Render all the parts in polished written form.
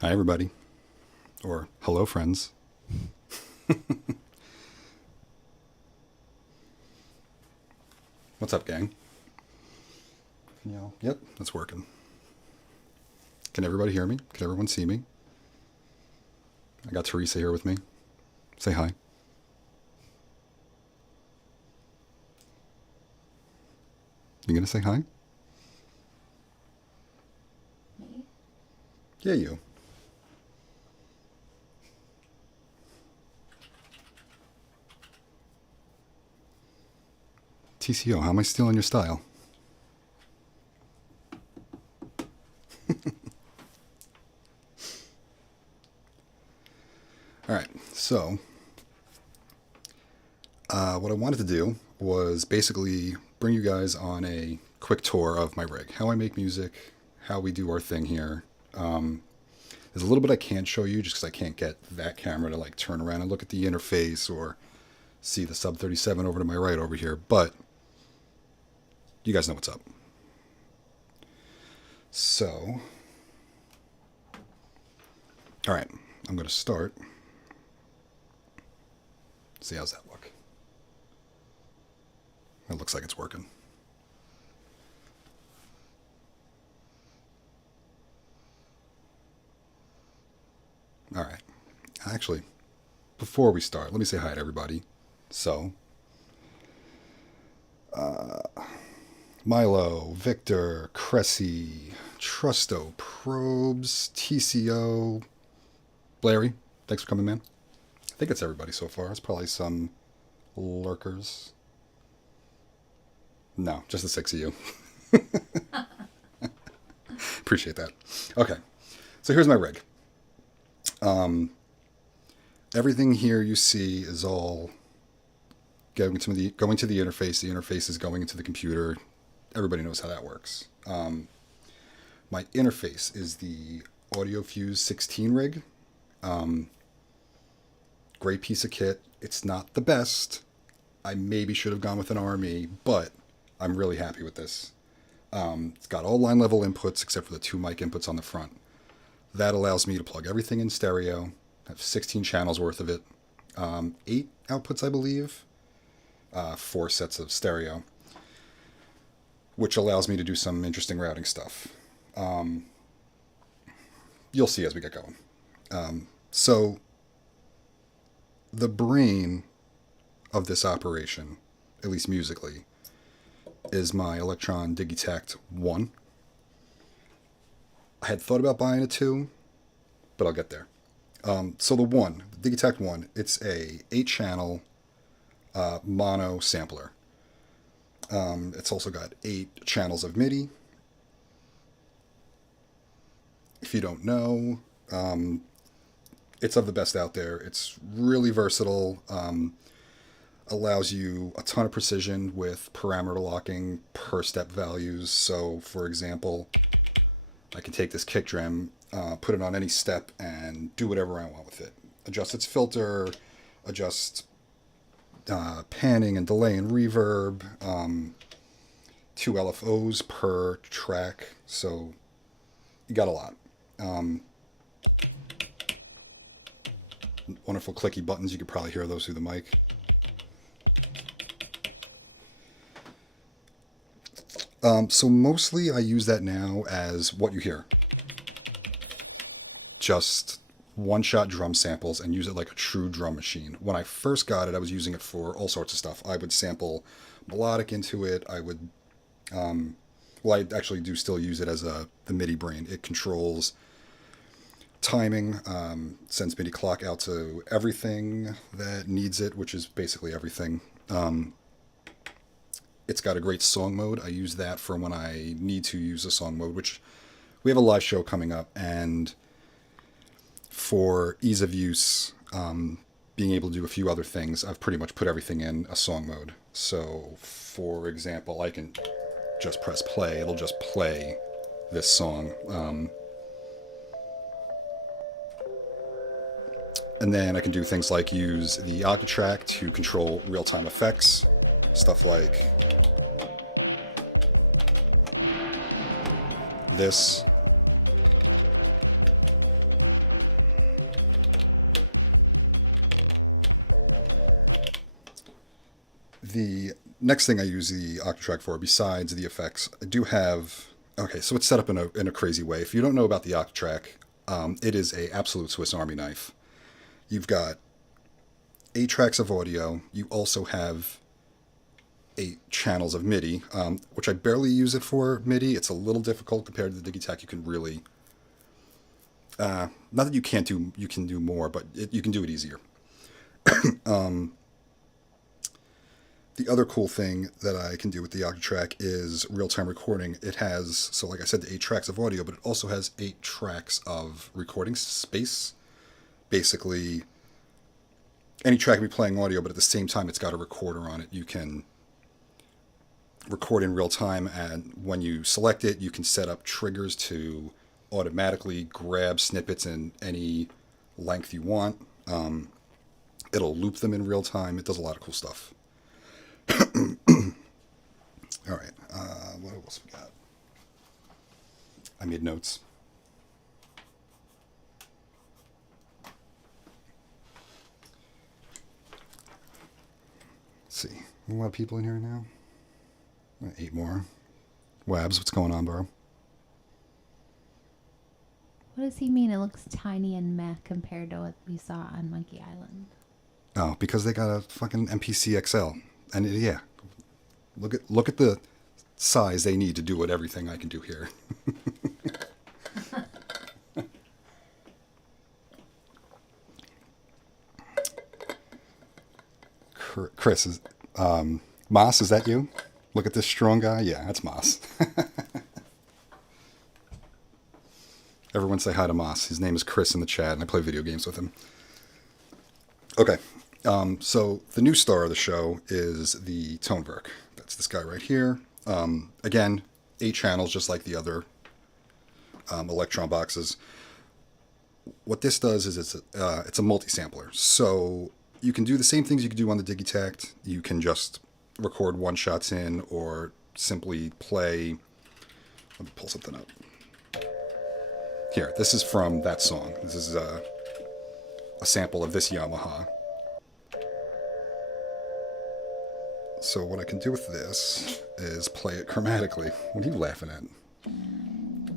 Hi, everybody. Or hello, friends. What's up, gang? Yep, that's working. Can everybody hear me? Can everyone see me? I got Theresa here with me. Say hi. You gonna say hi? Me? Yeah, you. TCO, how am I stealing your style? All right, so what I wanted to do was basically bring you guys on a quick tour of my rig, how I make music, how we do our thing here. There's a little bit I can't show you just because I can't get that camera to like turn around and look at the interface or see the sub 37 over to my right over here, but you guys know what's up. So, all right, I'm going to start. See, how's that look? It looks like it's working. All right. Actually, before we start, let me say hi to everybody. So, Milo, Victor, Cressy, Trusto, Probes, TCO, Larry, thanks for coming, man. I think it's everybody so far. It's probably some lurkers. No, just the six of you. Appreciate that. Okay, so here's my rig. Everything here you see is all going to the interface. The interface is going into the computer. Everybody knows how that works. My interface is the AudioFuse 16 rig. Great piece of kit. It's not the best. I maybe should have gone with an RME, but I'm really happy with this. It's got all line level inputs except for the two mic inputs on the front. That allows me to plug everything in stereo. I have 16 channels worth of it. 8 outputs, I believe. 4 sets of stereo, which allows me to do some interesting routing stuff. You'll see as we get going. So the brain of this operation, at least musically, is my Electron Digitact 1. I had thought about buying a 2, but I'll get there. So the 1, the Digitact 1, it's a 8-channel mono sampler. It's also got 8 channels of MIDI. If you don't know, it's of the best out there. It's really versatile. Allows you a ton of precision with parameter locking per step values. So, for example, I can take this kick drum, put it on any step, and do whatever I want with it. Adjust its filter, adjust panning and delay and reverb, 2 LFOs per track, so you got a lot. Wonderful clicky buttons, you could probably hear those through the mic. So mostly I use that now as what you hear. Just one-shot drum samples and use it like a true drum machine. When I first got it, I was using it for all sorts of stuff. I would sample melodic into it. I would, I actually do still use it as the MIDI brain. It controls timing, sends MIDI clock out to everything that needs it, which is basically everything. It's got a great song mode. I use that for when I need to use a song mode, which we have a live show coming up, and for ease of use, being able to do a few other things, I've pretty much put everything in a song mode. So, for example, I can just press play. It'll just play this song. And then I can do things like use the audio track to control real-time effects. Stuff like this. The next thing I use the Octatrack for, besides the effects, I do have. Okay, so it's set up in a crazy way. If you don't know about the Octatrack, it is a absolute Swiss Army knife. You've got 8 tracks of audio. You also have 8 channels of MIDI, which I barely use it for MIDI. It's a little difficult compared to the Digitech. You can really, not that you can't do, you can do more, but you can do it easier. The other cool thing that I can do with the Octatrack is real-time recording. It has, so like I said, the 8 tracks of audio, but it also has 8 tracks of recording space. Basically, any track can be playing audio, but at the same time, it's got a recorder on it. You can record in real time, and when you select it, you can set up triggers to automatically grab snippets in any length you want. It'll loop them in real time. It does a lot of cool stuff. All right, what else we got? I made notes. Let's see, a lot of people in here now. 8 more. Wabs, what's going on, bro? What does he mean? It looks tiny and meh compared to what we saw on Monkey Island. Oh, because they got a fucking MPC XL, and yeah, look at the size they need to do what everything I can do here. Chris is Moss. Is that you? Look at this strong guy. Yeah, that's Moss. Everyone say hi to Moss. His name is Chris in the chat, and I play video games with him. Okay, so the new star of the show is the Tonewerk. That's this guy right here. Again, 8 channels, just like the other Electron boxes. What this does is it's a multi-sampler. So you can do the same things you can do on the Digitact. You can just record one-shots in, or simply play. Let me pull something up. Here, this is from that song. This is a sample of this Yamaha. So what I can do with this is play it chromatically. What are you laughing at?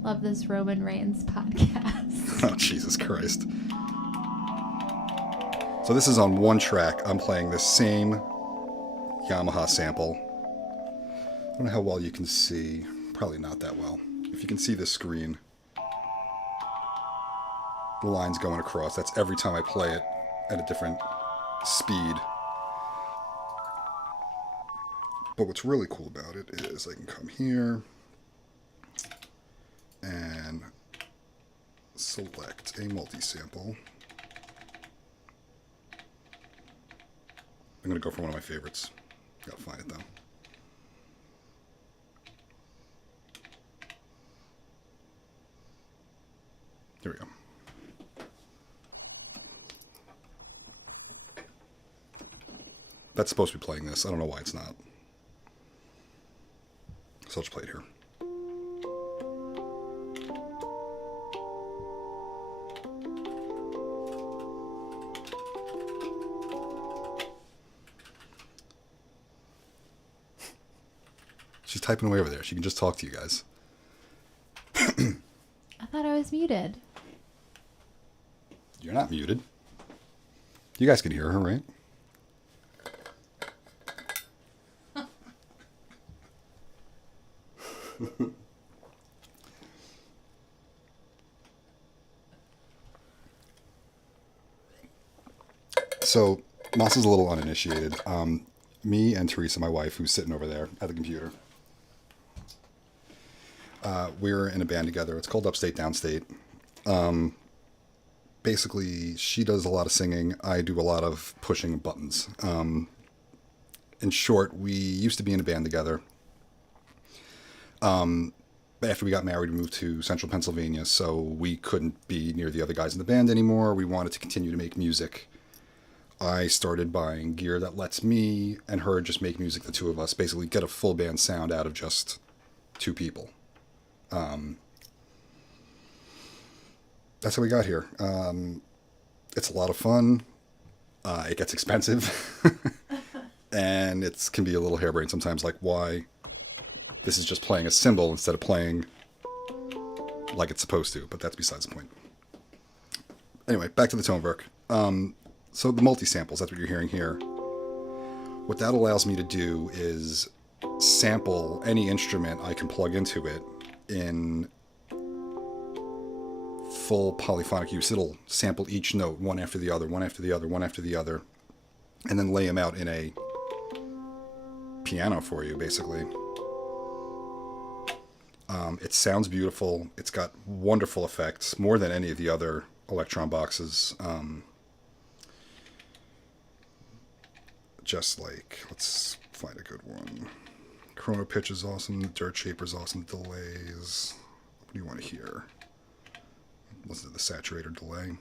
Love this Roman Reigns podcast. Oh, Jesus Christ. So this is on one track. I'm playing this same Yamaha sample. I don't know how well you can see. Probably not that well. If you can see the screen, the lines going across. That's every time I play it at a different speed. But what's really cool about it is I can come here and select a multi-sample. I'm going to go for one of my favorites. Gotta find it though. Here we go. That's supposed to be playing this. I don't know why it's not. So I'll just play it here. She's typing away over there. She can just talk to you guys. I thought I was muted. You're not muted. You guys can hear her, right? So, Moss is a little uninitiated. Me and Theresa, my wife, who's sitting over there at the computer, we're in a band together. It's called Upstate Downstate. Basically, she does a lot of singing. I do a lot of pushing buttons. In short, we used to be in a band together. But after we got married, we moved to central Pennsylvania, so we couldn't be near the other guys in the band anymore. We wanted to continue to make music. I started buying gear that lets me and her just make music, the two of us, basically get a full band sound out of just 2 people. That's how we got here. It's a lot of fun. It gets expensive. And it can be a little harebrained sometimes, like why this is just playing a cymbal instead of playing like it's supposed to, but that's besides the point. Anyway, back to the Tonewerk. So the multi-samples, that's what you're hearing here. What that allows me to do is sample any instrument I can plug into it in full polyphonic use. It'll sample each note one after the other, one after the other, one after the other, and then lay them out in a piano for you, basically. It sounds beautiful. It's got wonderful effects, more than any of the other Electron boxes. Just like, let's find a good one. Chrono pitch is awesome. The dirt shaper is awesome. Delays. What do you want to hear? Listen to the saturator delay.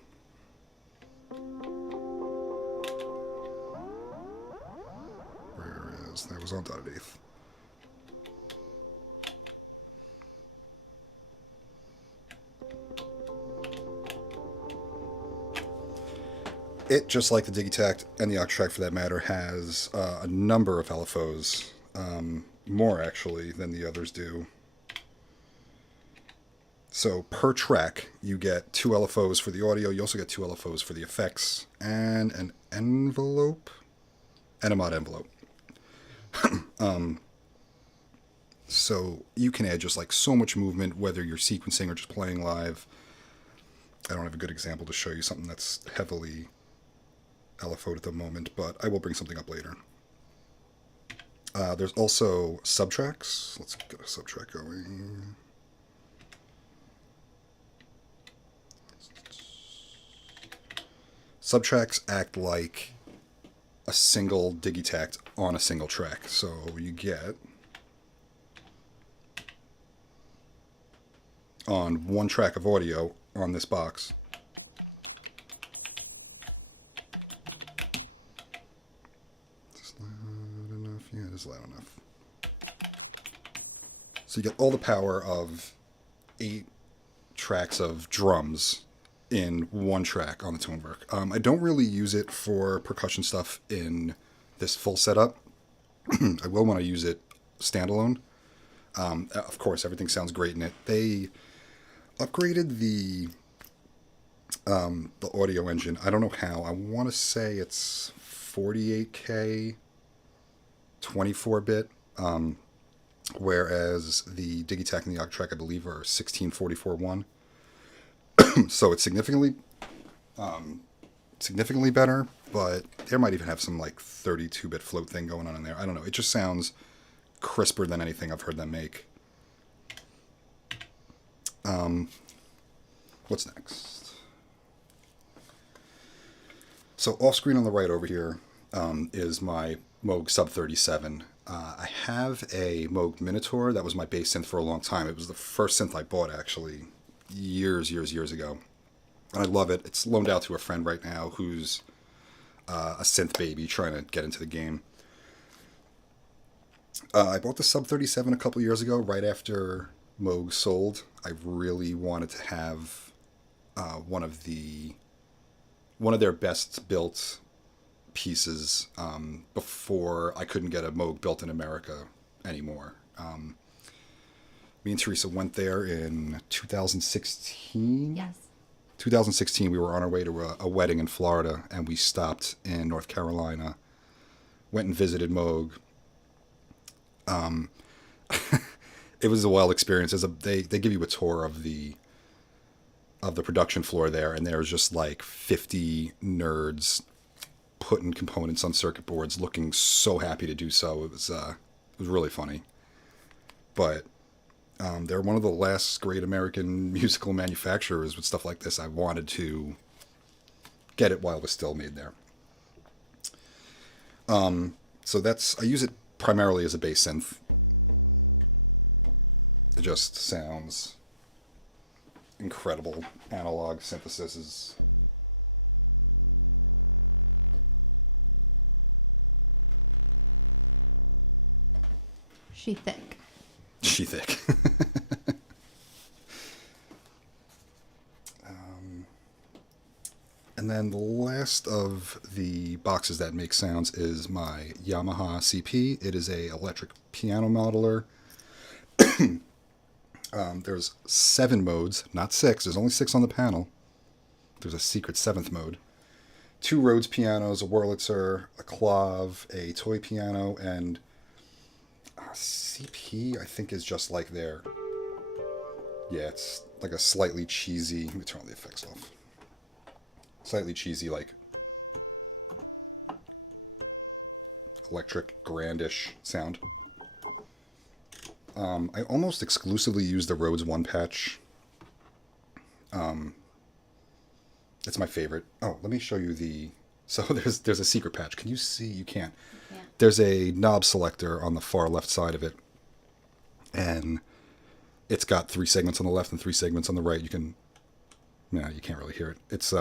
Where is that? Was on dotted eighth. It, just like the Digitact and the Octatrack for that matter, has a number of LFOs, more actually than the others do. So per track, you get 2 LFOs for the audio, you also get 2 LFOs for the effects, and an envelope, and a mod envelope. So you can add just like so much movement, whether you're sequencing or just playing live. I don't have a good example to show you something that's heavily LFO'd at the moment, but I will bring something up later. There's also subtracks. Let's get a subtrack going. Subtracks act like a single Digitact on a single track. So you get, on one track of audio on this box, yeah, it is loud enough. So you get all the power of 8 tracks of drums in one track on the Tonewerk. I don't really use it for percussion stuff in this full setup. I will want to use it standalone. Of course, everything sounds great in it. They upgraded the audio engine. I don't know how. I want to say it's 48K 24-bit, whereas the Digitact and the Octatrack, I believe, are 1644-1. So it's significantly better, but there might even have some like 32-bit float thing going on in there. I don't know. It just sounds crisper than anything I've heard them make. What's next? So off screen on the right over here is my Moog Sub 37. I have a Moog Minotaur. That was my bass synth for a long time. It was the first synth I bought, actually, years ago. And I love it. It's loaned out to a friend right now who's a synth baby trying to get into the game. I bought the Sub 37 a couple years ago, right after Moog sold. I really wanted to have one of their best built pieces before I couldn't get a Moog built in America anymore. Me and Theresa went there in 2016. Yes. 2016, we were on our way to a wedding in Florida, and we stopped in North Carolina, went and visited Moog. It was a wild experience. They give you a tour of the production floor there, and there's just like 50 nerds putting components on circuit boards, looking so happy to do so. It was really funny. But they're one of the last great American musical manufacturers with stuff like this. I wanted to get it while it was still made there. So I use it primarily as a bass synth. It just sounds incredible. Analog synthesis is... She thick. She thick. And then the last of the boxes that make sounds is my Yamaha CP. It is a electric piano modeler. There's 7 modes, not 6. There's only 6 on the panel. There's a secret 7th mode. 2 Rhodes pianos, a Wurlitzer, a Clav, a toy piano, and CP, I think, is just like their... Yeah, it's like a slightly cheesy... Let me turn all the effects off. Slightly cheesy, like... electric, grandish sound. I almost exclusively use the Rhodes 1 patch. It's my favorite. Oh, let me show you the... So there's a secret patch. Can you see? You can't. Yeah. There's a knob selector on the far left side of it. And it's got 3 segments on the left and 3 segments on the right. You can... No, you can't really hear it. It's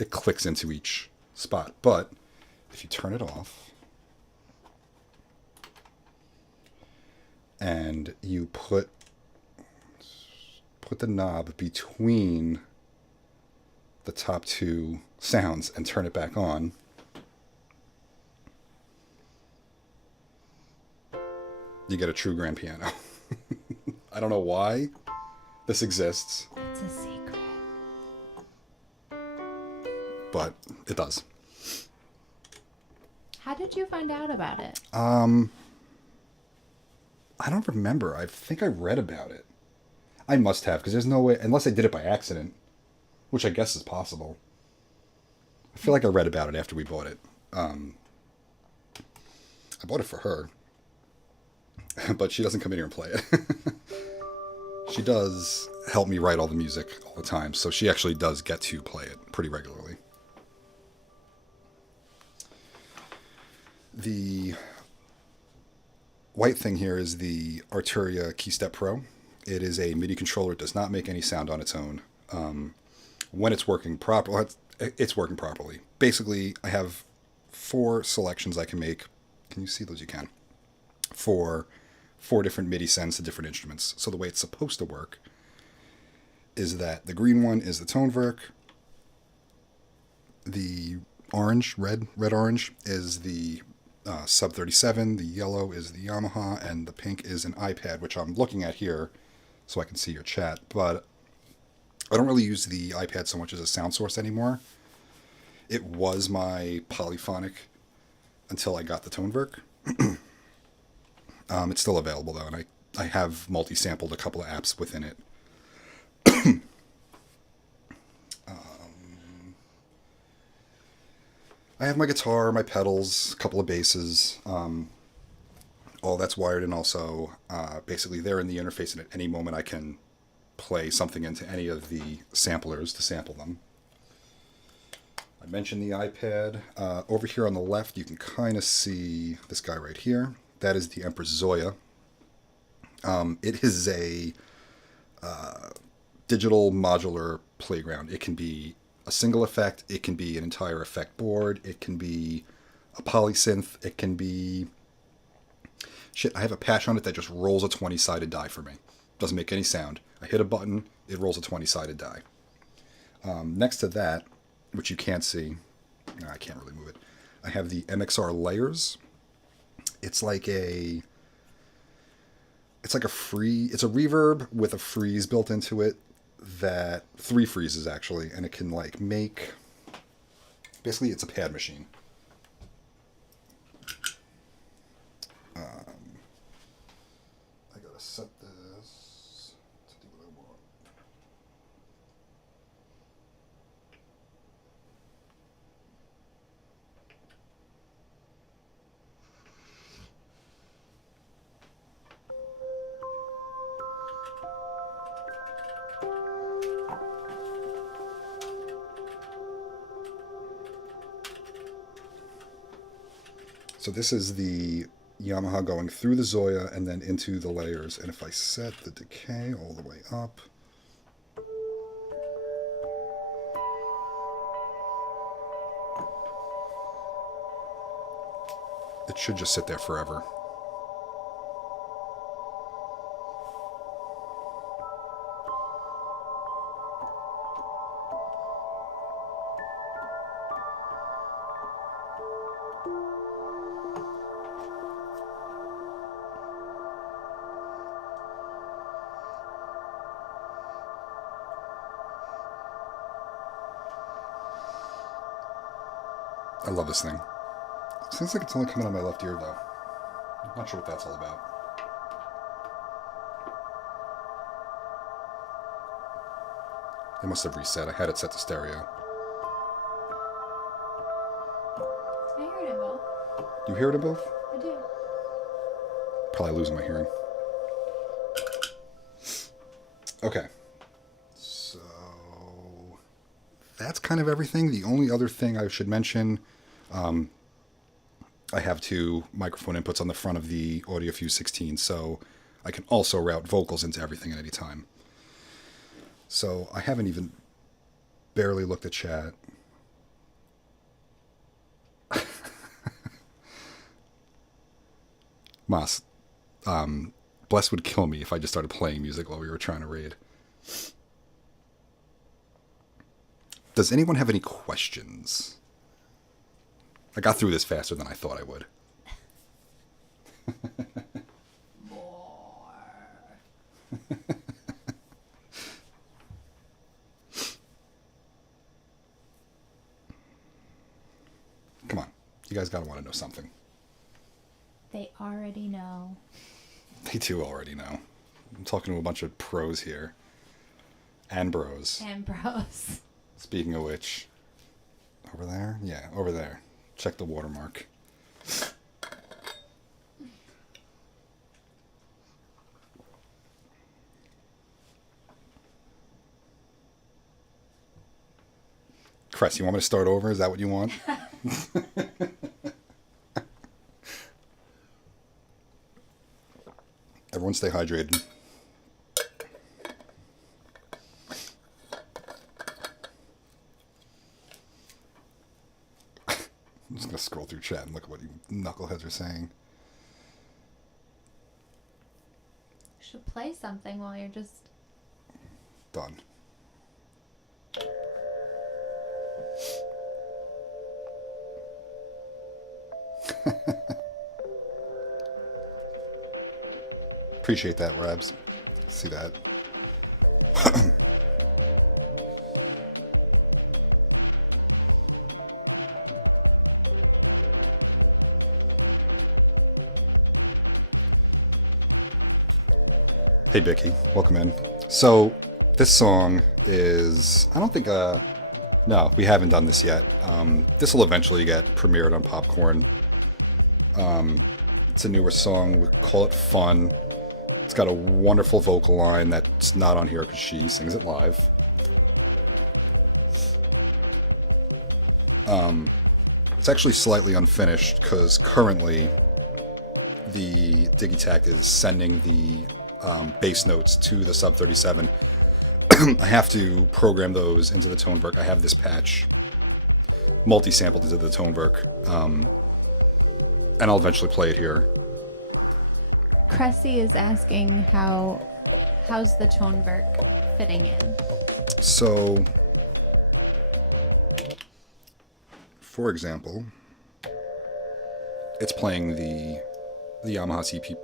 it clicks into each spot. But if you turn it off and you put the knob between the top 2 sounds and turn it back on, you get a true grand piano. I don't know why this exists, It's a secret. but it does. How did you find out about it? I don't remember. I think I read about it. I must have, because there's no way, unless I did it by accident, which I guess is possible. I feel like I read about it after we bought it. I bought it for her, but she doesn't come in here and play it. She does help me write all the music all the time, so she actually does get to play it pretty regularly. The white thing here is the Arturia KeyStep Pro. It is a MIDI controller. It does not make any sound on its own. When it's working properly, it's working properly. Basically, I have 4 selections I can make. Can you see those? You can. For 4 different MIDI sends to different instruments. So the way it's supposed to work is that the green one is the Tonewerk. The orange, red-orange is the Sub 37. The yellow is the Yamaha, and the pink is an iPad, which I'm looking at here so I can see your chat. But I don't really use the iPad so much as a sound source anymore. It was my polyphonic until I got the Tonewerk. It's still available, though, and I have multi-sampled a couple of apps within it. I have my guitar, my pedals, a couple of basses. All that's wired in also. Basically, they're in the interface, and at any moment I can play something into any of the samplers to sample them. I mentioned the iPad. Over here on the left, you can kind of see this guy right here. That is the Empress Zoya. It is a digital modular playground. It can be a single effect. It can be an entire effect board. It can be a polysynth. It can be... Shit, I have a patch on it that just rolls a 20-sided die for me. Doesn't make any sound. I hit a button, it rolls a 20-sided die. Next to that, which you can't see, I can't really move it, I have the MXR Layers. It's like a reverb with a freeze built into it, that 3 freezes actually, and it can like make, basically it's a pad machine. I gotta set this to do what I want. So this is the Yamaha going through the Zoya and then into the layers. And if I set the decay all the way up, it should just sit there forever. love this thing. Seems like it's only coming on my left ear, though. I'm not sure what that's all about. They must have reset. I had it set to stereo. I heard it both. You hear it in both? I do. Probably losing my hearing. Okay. So that's kind of everything. The only other thing I should mention, I have 2 microphone inputs on the front of the AudioFuse 16, so I can also route vocals into everything at any time. So I haven't even barely looked at chat. Mas, Bless would kill me if I just started playing music while we were trying to raid. Does anyone have any questions? I got through this faster than I thought I would. More. Come on. You guys gotta want to know something. They already know. They do already know. I'm talking to a bunch of pros here. And bros. And bros. Speaking of which, over there? Yeah, over there. Check the watermark. Cress, you want me to start over? Is that what you want? Everyone stay hydrated. I'm just going to scroll through chat and look at what you knuckleheads are saying. You should play something while you're just... Done. Appreciate that, Rabs. See that. Hey, Vicky. Welcome in. So, this song is... I don't think... no, we haven't done this yet. This will eventually get premiered on Popcorn. It's a newer song. We call it Fun. It's got a wonderful vocal line that's not on here because she sings it live. It's actually slightly unfinished because currently the Digitakt is sending the bass notes to the Sub 37. I have to program those into the Toneberg. I have this patch multi-sampled into the Toneberg, and I'll eventually play it here. Cressy is asking how's the Toneberg fitting in? So, for example, it's playing the Yamaha CP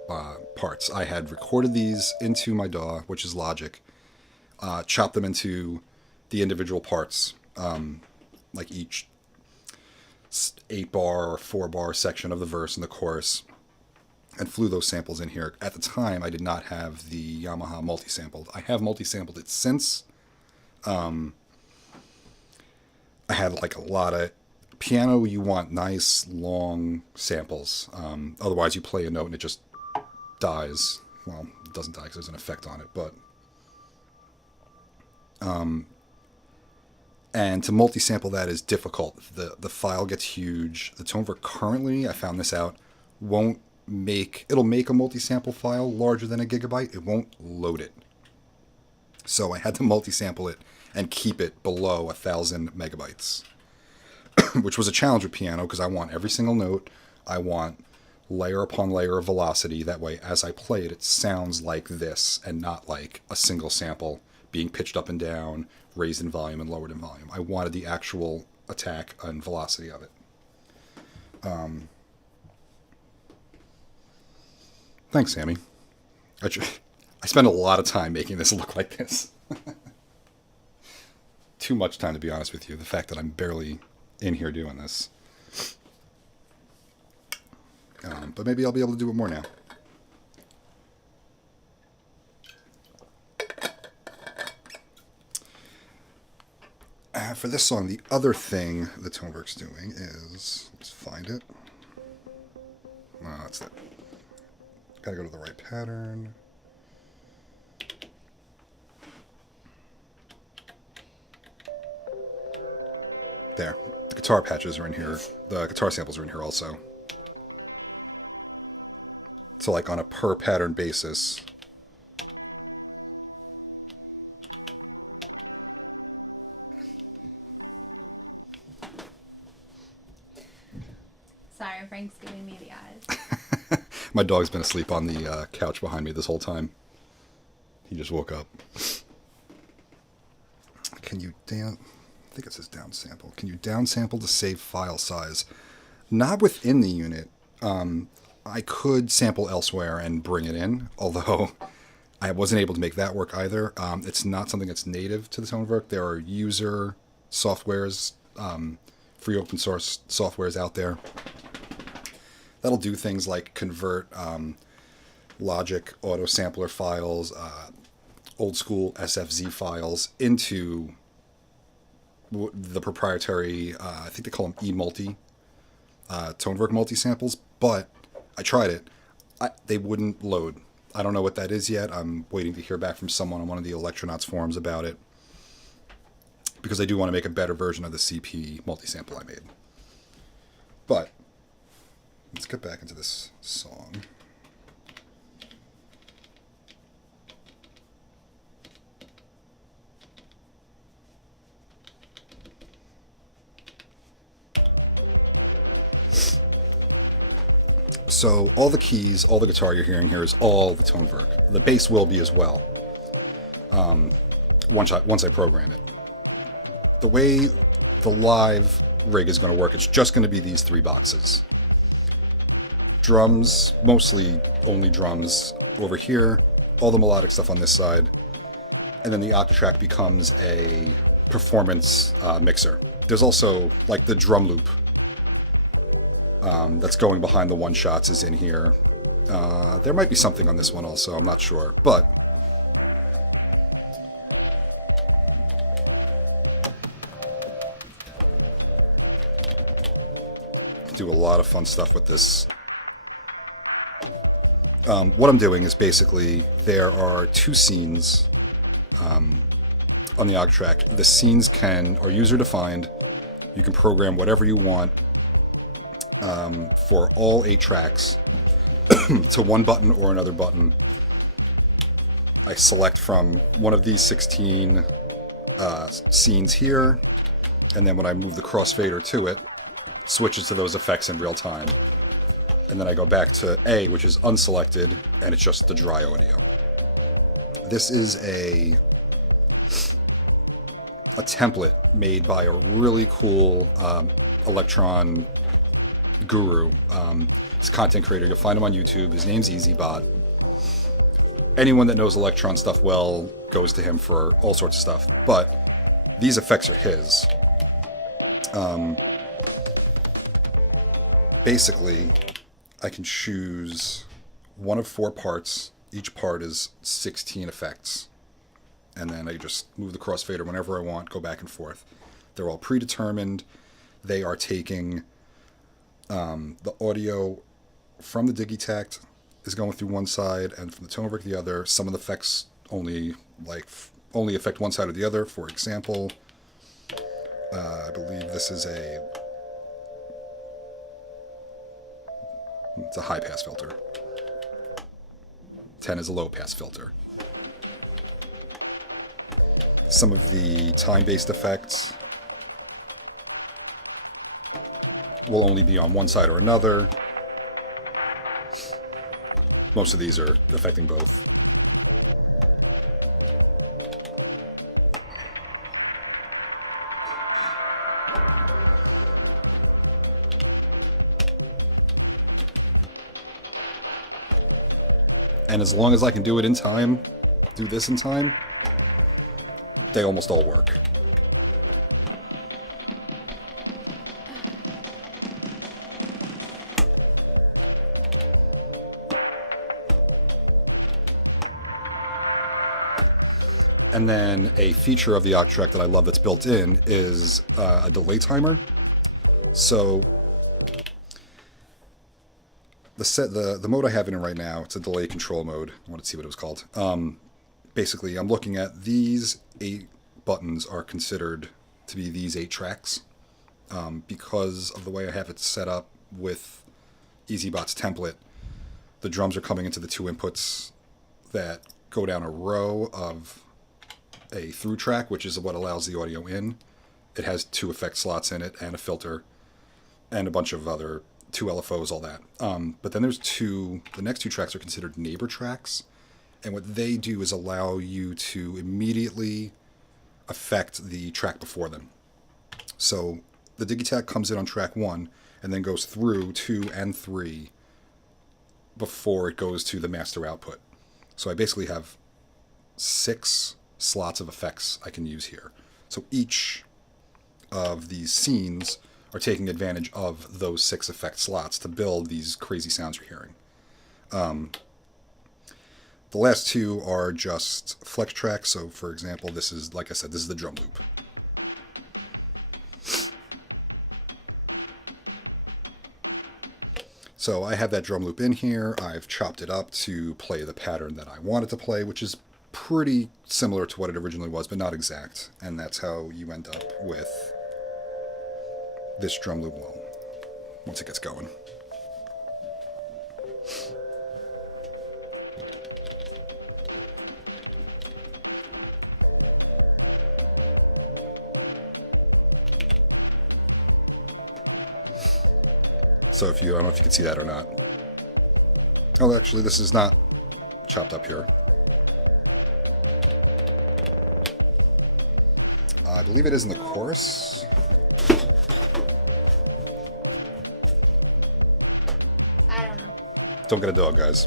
parts. I had recorded these into my DAW, which is Logic, chopped them into the individual parts, like each 8-bar or 4-bar section of the verse and the chorus, and flew those samples in here. At the time, I did not have the Yamaha multi-sampled. I have multi-sampled it since. I had like a lot of piano. You want nice long samples. Otherwise, you play a note and it just dies. Well, it doesn't die because there's an effect on it, but and to multi-sample that is difficult. The file gets huge. The Toneberg currently, I found this out, it'll make a multi-sample file larger than a gigabyte. It won't load it. So I had to multi-sample it and keep it below 1,000 megabytes, which was a challenge with piano because I want every single note. I want layer upon layer of velocity. That way, as I play it, it sounds like this and not like a single sample being pitched up and down, raised in volume and lowered in volume. I wanted the actual attack and velocity of it. Thanks, Sammy. I spent a lot of time making this look like this. Too much time, to be honest with you. The fact that I'm barely in here doing this. But maybe I'll be able to do it more now. For this song, the other thing the Tonewerk's doing is, let's find it. No, that's it. Gotta go to the right pattern. There. The guitar patches are in here. The guitar samples are in here also. So like on a per pattern basis. Sorry, Frank's giving me the eyes. My dog's been asleep on the couch behind me this whole time. He just woke up. Can you I think it says downsample. Can you downsample to save file size? Not within the unit. I could sample elsewhere and bring it in, although I wasn't able to make that work either. It's not something that's native to the Tonewerk. There are user softwares, free open source softwares out there that'll do things like convert Logic auto sampler files, old school SFZ files into the proprietary, I think they call them eMulti, Tonewerk multi-samples, but I tried it. They wouldn't load. I don't know what that is yet. I'm waiting to hear back from someone on one of the Electronauts forums about it, because I do want to make a better version of the CP multi-sample I made. But let's get back into this song. So all the keys, all the guitar you're hearing here is all the Tonewerk. The bass will be as well, once I program it. The way the live rig is going to work, it's just going to be these three boxes. Drums, mostly only drums over here, all the melodic stuff on this side, and then the Octatrack becomes a performance mixer. There's also like the drum loop that's going behind the one-shots is in here. There might be something on this one also, I'm not sure, but do a lot of fun stuff with this. What I'm doing is basically there are two scenes on the Octatrack. The scenes are user-defined. You can program whatever you want for all 8 tracks to one button or another button. I select from one of these 16 scenes here, and then when I move the crossfader to it, switches to those effects in real time. And then I go back to A, which is unselected, and it's just the dry audio. This is a template made by a really cool Electron guru. He's a content creator. You'll find him on YouTube. His name's EasyBot. Anyone that knows Electron stuff well goes to him for all sorts of stuff. But these effects are his. Basically, I can choose one of 4 parts. Each part is 16 effects. And then I just move the crossfader whenever I want, go back and forth. They're all predetermined. They are taking the audio from the Digitact is going through one side, and from the Tonewerk the other. Some of the effects only affect one side or the other. For example, I believe this is it's a high pass filter. 10 is a low pass filter. Some of the time-based effects will only be on one side or another. Most of these are affecting both. And as long as I can do it in time, do this in time, they almost all work. feature of the Octrack that I love that's built in is a delay timer. So the mode I have in it right now, it's a delay control mode. I want to see what it was called. Basically, I'm looking at these 8 buttons are considered to be these 8 tracks because of the way I have it set up with EasyBot's template. The drums are coming into the 2 inputs that go down a row of a through track, which is what allows the audio in. It has 2 effect slots in it and a filter and a bunch of other 2 LFOs, all that. But then there's the next 2 tracks are considered neighbor tracks. And what they do is allow you to immediately affect the track before them. So the Digitac comes in on track 1 and then goes through 2 and 3 before it goes to the master output. So I basically have 6 slots of effects I can use here. So each of these scenes are taking advantage of those 6 effect slots to build these crazy sounds you're hearing. The last 2 are just flex tracks. So for example, this is, like I said, this is the drum loop. So I have that drum loop in here. I've chopped it up to play the pattern that I want it to play, which is pretty similar to what it originally was, but not exact. And that's how you end up with this drum loop once it gets going. So I don't know if you can see that or not. Oh, actually, this is not chopped up here. I believe it is in the chorus. Don't get a dog, guys.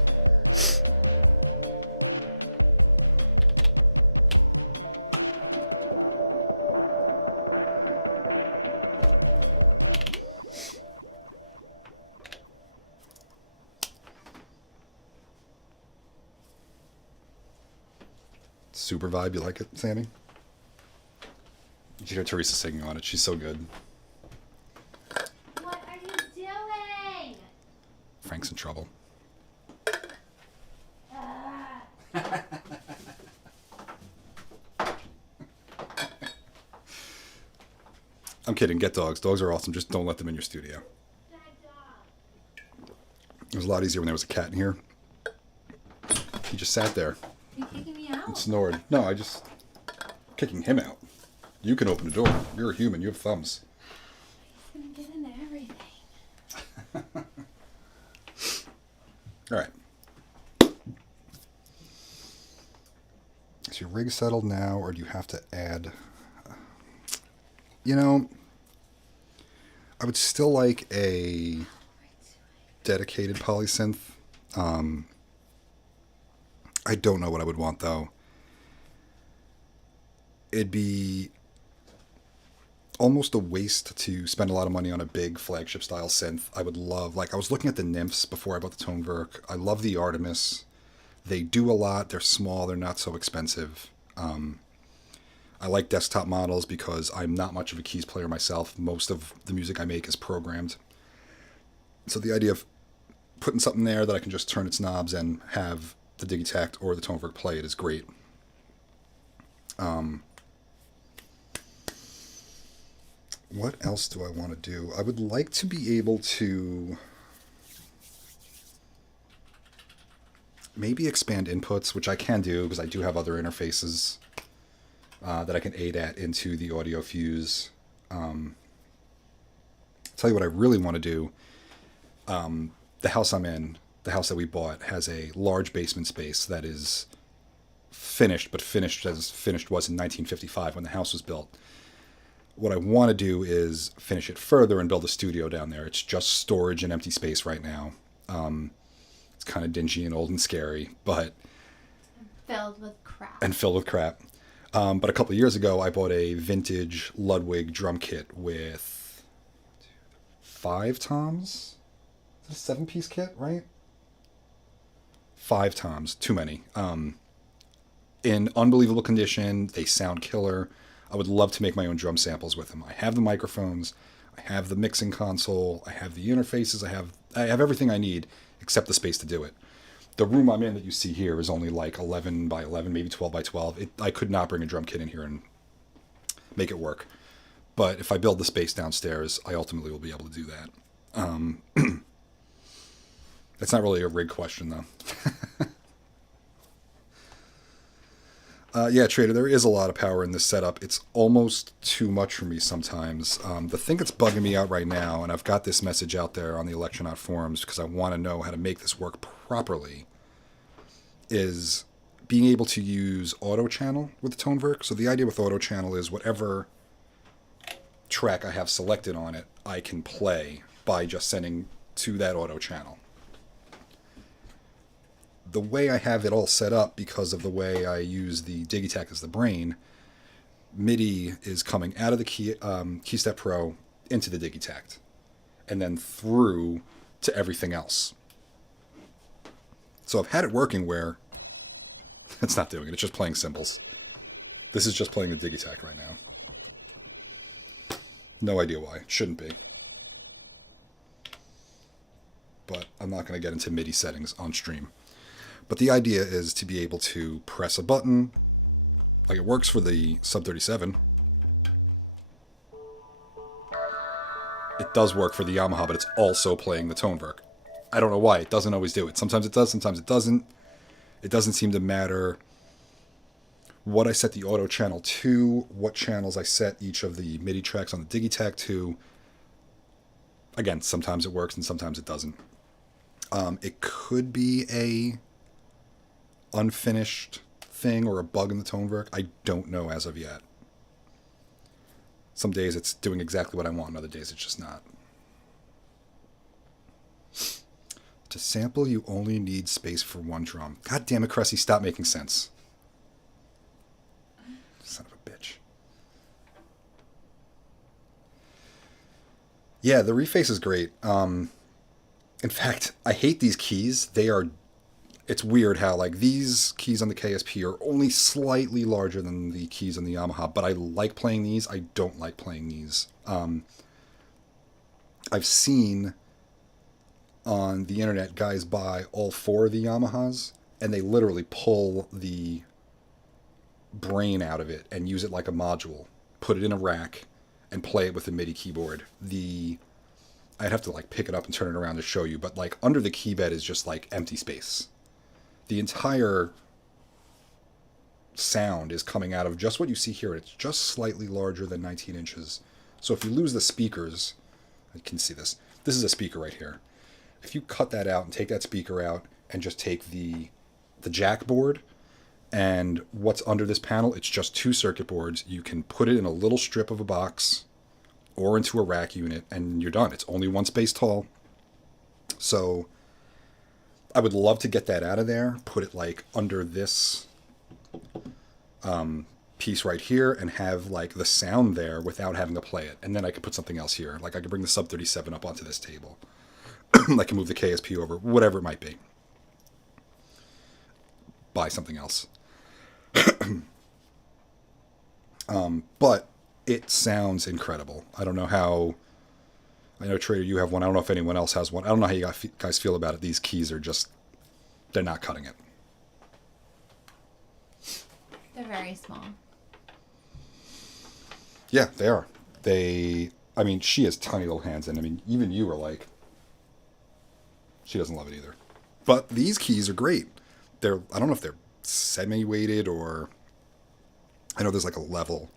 Super vibe, you like it, Sammy? You should hear Theresa singing on it. She's so good. What are you doing? Frank's in trouble. I'm kidding. Get dogs. Dogs are awesome. Just don't let them in your studio. It was a lot easier when there was a cat in here. He just sat there. You're kicking me out? And snored. No, I just kicking him out. You can open the door. You're a human. You have thumbs. He's gonna get into everything. All right. Is your rig settled now, or do you have to add? You know, I would still like a dedicated polysynth. I don't know what I would want, though. It'd be almost a waste to spend a lot of money on a big flagship style synth. I would love, I was looking at the Nymphs before I bought the Tonewerk. I love the Artemis. They do a lot. They're small. They're not so expensive. I like desktop models because I'm not much of a keys player myself. Most of the music I make is programmed. So the idea of putting something there that I can just turn its knobs and have the Digitact or the Tonewerk play it is great. What else do I want to do? I would like to be able to maybe expand inputs, which I can do because I do have other interfaces that I can aid at into the audio fuse. Tell you what I really want to do. The house I'm in, the house that we bought, has a large basement space that is finished, but finished as finished was in 1955 when the house was built. What I want to do is finish it further and build a studio down there. It's just storage and empty space right now. It's kind of dingy and old and scary, but Filled with crap. But a couple of years ago, I bought a vintage Ludwig drum kit with 5 toms. Is it a 7-piece kit, right? 5 toms, too many. in unbelievable condition. They sound killer. I would love to make my own drum samples with them. I have the microphones, I have the mixing console, I have the interfaces, I have everything I need except the space to do it. The room I'm in that you see here is only like 11 by 11, maybe 12 by 12. I could not bring a drum kit in here and make it work. But if I build the space downstairs, I ultimately will be able to do that. That's not really a rig question, though. Yeah, Trader, there is a lot of power in this setup. It's almost too much for me sometimes. The thing that's bugging me out right now, and I've got this message out there on the Electronaut forums because I want to know how to make this work properly, is being able to use auto channel with the ToneVerk. So the idea with auto channel is whatever track I have selected on it, I can play by just sending to that auto channel. The way I have it all set up, because of the way I use the Digitakt as the brain, MIDI is coming out of the KeyStep Pro into the Digitakt, and then through to everything else. So I've had it working where it's not doing it, it's just playing cymbals. This is just playing a Digitakt right now. No idea why. It shouldn't be. But I'm not going to get into MIDI settings on stream. But the idea is to be able to press a button, like it works for the Sub 37. It does work for the Yamaha, but it's also playing the ToneVerk. I don't know why. It doesn't always do it. Sometimes it does, sometimes it doesn't. It doesn't seem to matter what I set the auto channel to, what channels I set each of the MIDI tracks on the Digitakt to. Again, sometimes it works and sometimes it doesn't. It could be a unfinished thing or a bug in the ToneVerk. I don't know as of yet. Some days it's doing exactly what I want, and other days it's just not. To sample, you only need space for one drum. God damn it, Cressy, stop making sense. Son of a bitch. Yeah, the reface is great. In fact, I hate these keys. It's weird how, like, these keys on the KSP are only slightly larger than the keys on the Yamaha, but I like playing these. I don't like playing these. I've seen on the internet guys buy all four of the Yamahas, and they literally pull the brain out of it and use it like a module, put it in a rack, and play it with a MIDI keyboard. I'd have to, like, pick it up and turn it around to show you, but, like, under the key bed is just, like, empty space. The entire sound is coming out of just what you see here. It's just slightly larger than 19 inches. So if you lose the speakers, I can see this. This is a speaker right here. If you cut that out and take that speaker out and just take the jack board and what's under this panel, it's just two circuit boards. You can put it in a little strip of a box or into a rack unit and you're done. It's only one space tall. So I would love to get that out of there, put it like under this piece right here and have like the sound there without having to play it. And then I could put something else here. Like I could bring the Sub 37 up onto this table. I can move the KSP over, whatever it might be. Buy something else. But it sounds incredible. I don't know how... I know, Trader, you have one. I don't know if anyone else has one. I don't know how you guys feel about it. These keys are just... They're not cutting it. They're very small. Yeah, they are. I mean, she has tiny little hands, and I mean, even you are like... She doesn't love it either. But these keys are great. I don't know if they're semi-weighted or... I know there's like a level,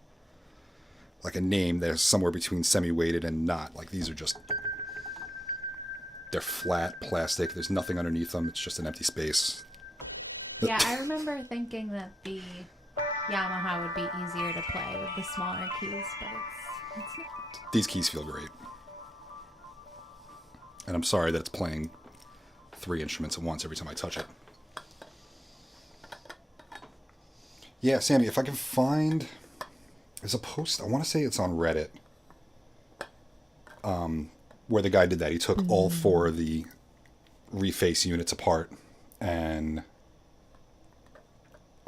like a name that's somewhere between semi-weighted and not. Like these are just... They're flat plastic. There's nothing underneath them. It's just an empty space. Yeah, I remember thinking that the Yamaha would be easier to play with the smaller keys, but it's not. These keys feel great. And I'm sorry that it's playing 3 instruments at once every time I touch it. Yeah, Sammy, if I can find... There's a post, I want to say it's on Reddit, where the guy did that. He took all 4 of the reface units apart and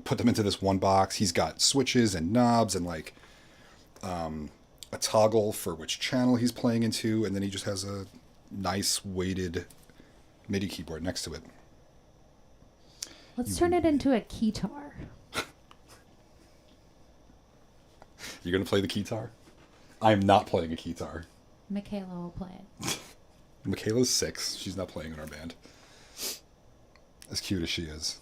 put them into this one box. He's got switches and knobs and like a toggle for which channel he's playing into, and then he just has a nice weighted MIDI keyboard next to it. Let's turn it into a keytar. You're going to play the keytar? I am not playing a keytar. Michaela will play it. Michaela's 6. She's not playing in our band. As cute as she is.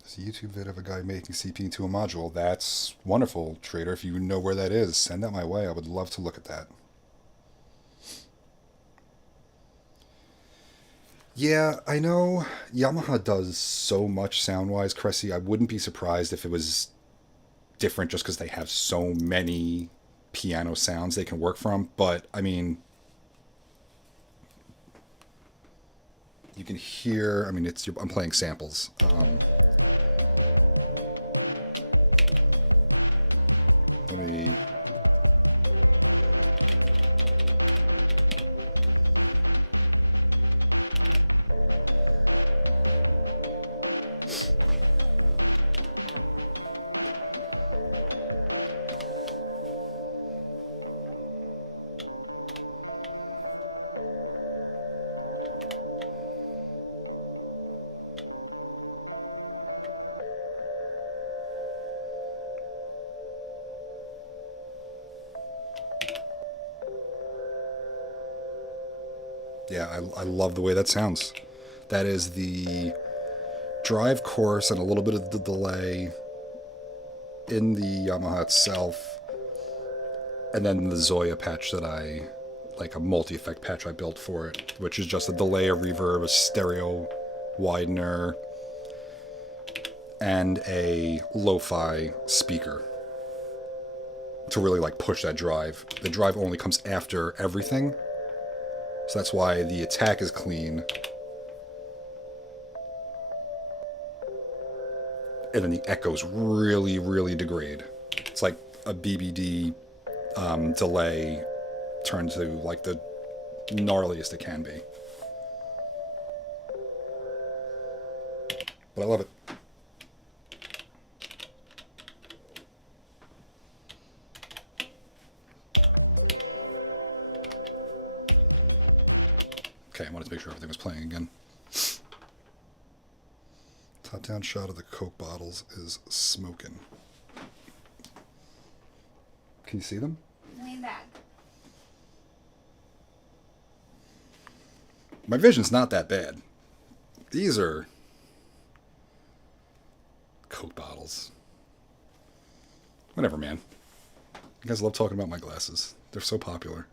There's a YouTube vid of a guy making CP into a module. That's wonderful, Trader. If you know where that is, send that my way. I would love to look at that. Yeah, I know Yamaha does so much sound-wise, Cressy. I wouldn't be surprised if it was different just because they have so many piano sounds they can work from. But, I mean, you can hear, I mean, I'm playing samples. Yeah, I love the way that sounds. That is the drive course and a little bit of the delay in the Yamaha itself. And then the Zoya patch that like a multi-effect patch I built for it, which is just a delay, a reverb, a stereo widener, and a lo-fi speaker to really like push that drive. The drive only comes after everything. So that's why the attack is clean. And then the echoes really, really degrade. It's like a BBD delay turned to like the gnarliest it can be. But I love it. Okay, I wanted to make sure everything was playing again. Top-down shot of the Coke bottles is smoking. Can you see them? Lean back. My vision's not that bad. These are Coke bottles. Whatever, man. You guys love talking about my glasses. They're so popular.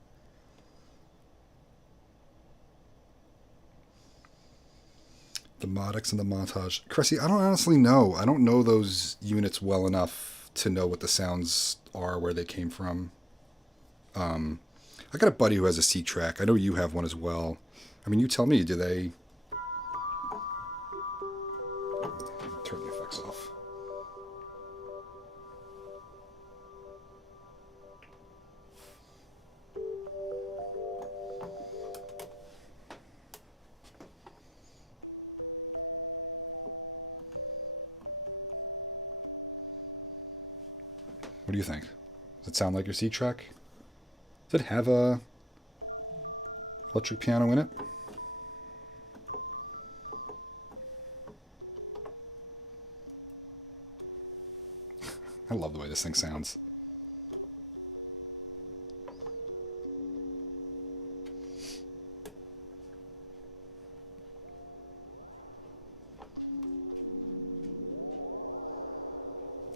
The Modix and the Montage. Cressy, I don't honestly know. I don't know those units well enough to know what the sounds are, where they came from. I got a buddy who has a C-Track. I know you have one as well. I mean, you tell me, do they... Turn the effects off. What do you think? Does it sound like your C-Track? Does it have a electric piano in it? I love the way this thing sounds.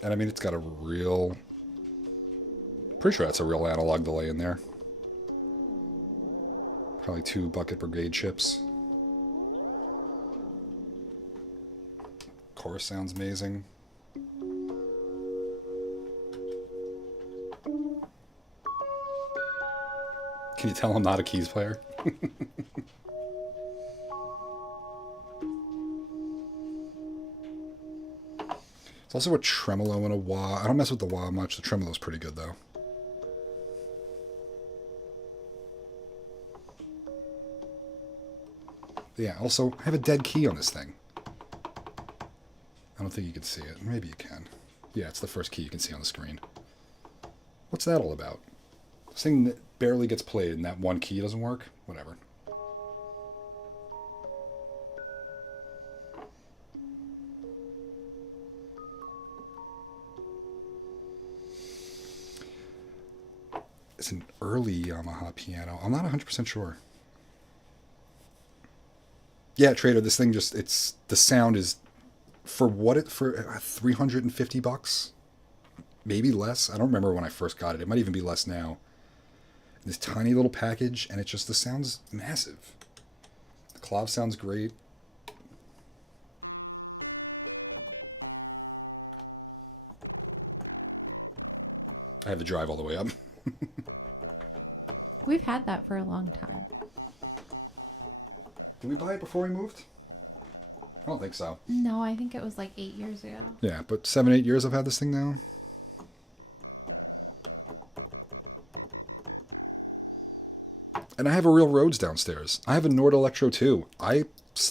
And I mean, it's got a real... Pretty sure that's a real analog delay in there. Probably 2 Bucket Brigade chips. Chorus sounds amazing. Can you tell I'm not a keys player? It's also a tremolo and a wah. I don't mess with the wah much. The tremolo's pretty good, though. Yeah, also, I have a dead key on this thing. I don't think you can see it. Maybe you can. Yeah, it's the first key you can see on the screen. What's that all about? This thing that barely gets played and that one key doesn't work? Whatever. It's an early Yamaha piano. I'm not 100% sure. Yeah, Trader, this thing just, it's, the sound is, for 350 bucks? Maybe less. I don't remember when I first got it. It might even be less now. This tiny little package, and the sound's massive. The clav sounds great. I have the drive all the way up. We've had that for a long time. Did we buy it before we moved? I don't think so. No, I think it was like 8 years ago. Yeah, but 7, 8 years I've had this thing now. And I have a real Rhodes downstairs. I have a Nord Electro too. I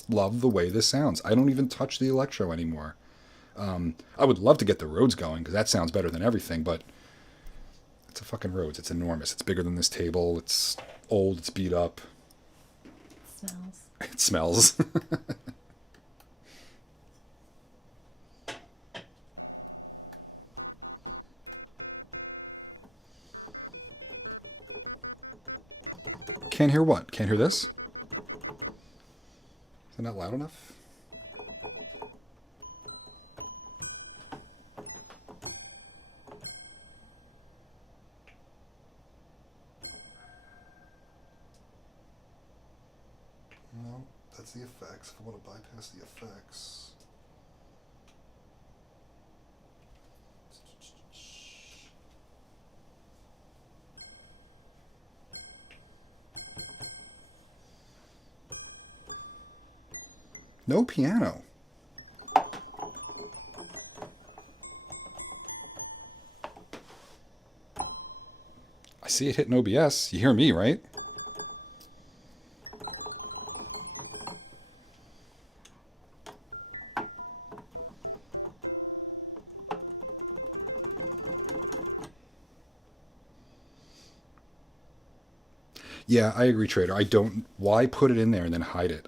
love the way this sounds. I don't even touch the Electro anymore. I would love to get the Rhodes going because that sounds better than everything, but it's a fucking Rhodes. It's enormous. It's bigger than this table. It's old. It's beat up. It smells. It smells. Can't hear what? Can't hear this? Is it not loud enough? No, that's the effects. If I want to bypass the effects. No piano. I see it hitting OBS. You hear me, right? Yeah, I agree, Trader. Why put it in there and then hide it?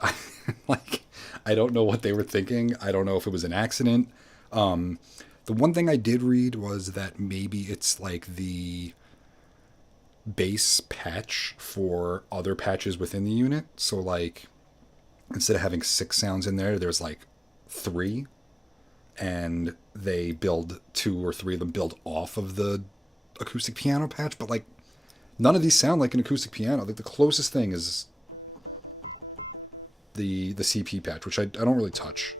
I don't know what they were thinking. I don't know if it was an accident. The one thing I did read was that maybe it's like the base patch for other patches within the unit. So like, instead of having 6 sounds in there, there's like 3. And they build 2 or 3 of them build off of the acoustic piano patch. But like, none of these sound like an acoustic piano. Like the closest thing is the CP patch, which I don't really touch.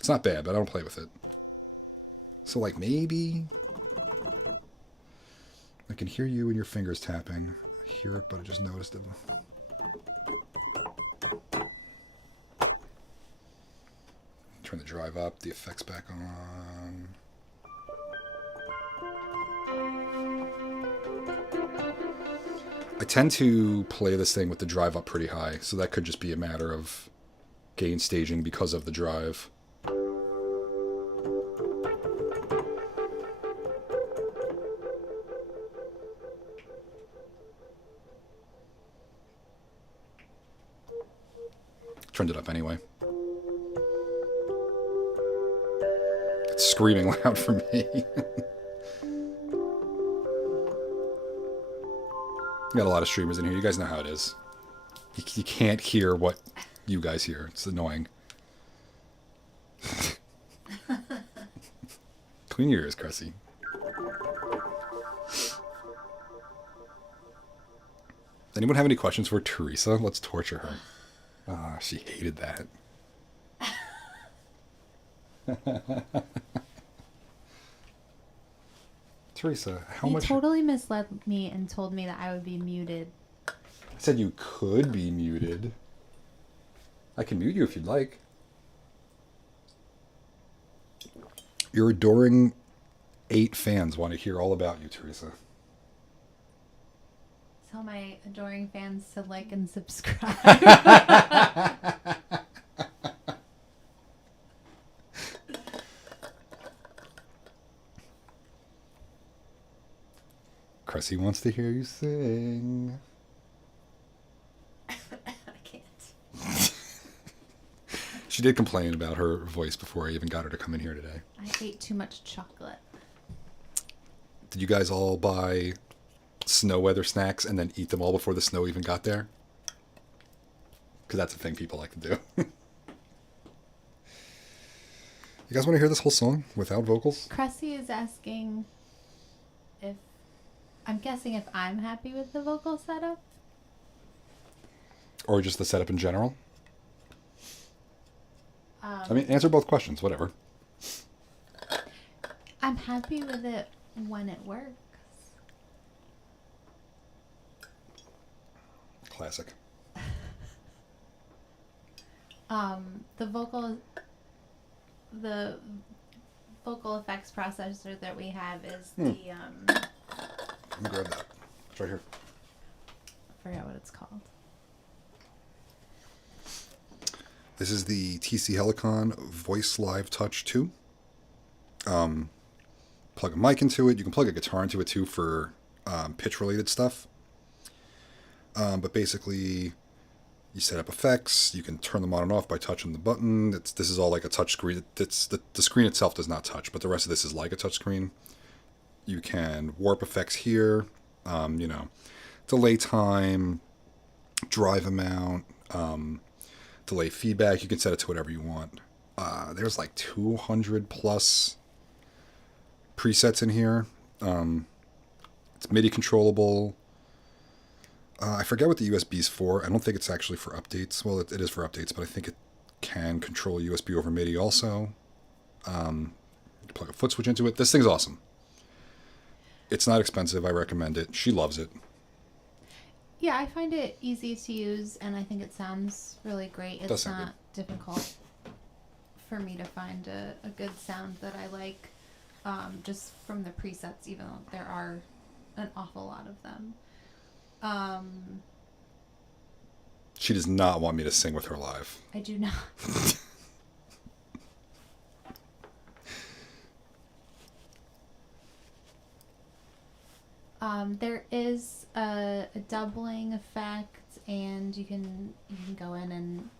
It's not bad, but I don't play with it. So like maybe I can hear you and your fingers tapping. I hear it, but I just noticed it. Turn the drive up, the effects back on. I tend to play this thing with the drive up pretty high, so that could just be a matter of gain staging because of the drive. Turned it up anyway. It's screaming loud for me. Got a lot of streamers in here. You guys know how it is. You can't hear what you guys hear. It's annoying. Clean your ears, Cressy. Anyone have any questions for Theresa? Let's torture her. Ah, she hated that. Theresa, how much... You totally misled me and told me that I would be muted. I said you could be muted. I can mute you if you'd like. Your adoring 8 fans want to hear all about you, Theresa. Tell my adoring fans to like and subscribe. Cressy wants to hear you sing. I can't. She did complain about her voice before I even got her to come in here today. I ate too much chocolate. Did you guys all buy snow weather snacks and then eat them all before the snow even got there? Because that's a thing people like to do. You guys want to hear this whole song without vocals? Cressy is asking if... I'm guessing if I'm happy with the vocal setup. Or just the setup in general? I mean, answer both questions, whatever. I'm happy with it when it works. Classic. The vocal effects processor that we have is the Let me grab that. It's right here. I forgot what it's called. This is the TC Helicon Voice Live Touch 2. Plug a mic into it. You can plug a guitar into it too for pitch related stuff. But basically, you set up effects. You can turn them on and off by touching the button. This is all like a touch screen. The screen itself does not touch, but the rest of this is like a touch screen. You can warp effects here. Delay time, drive amount, delay feedback. You can set it to whatever you want. There's like 200 plus presets in here. It's MIDI controllable. I forget what the USB is for. I don't think it's actually for updates. Well, it is for updates, but I think it can control USB over MIDI also. You can plug a foot switch into it. This thing's awesome. It's not expensive. I recommend it. She loves it. Yeah, I find it easy to use, and I think it sounds really great. It's not difficult for me to find a good sound that I like, just from the presets, even though there are an awful lot of them. She does not want me to sing with her live. I do not. There is a doubling effect, and you can go in and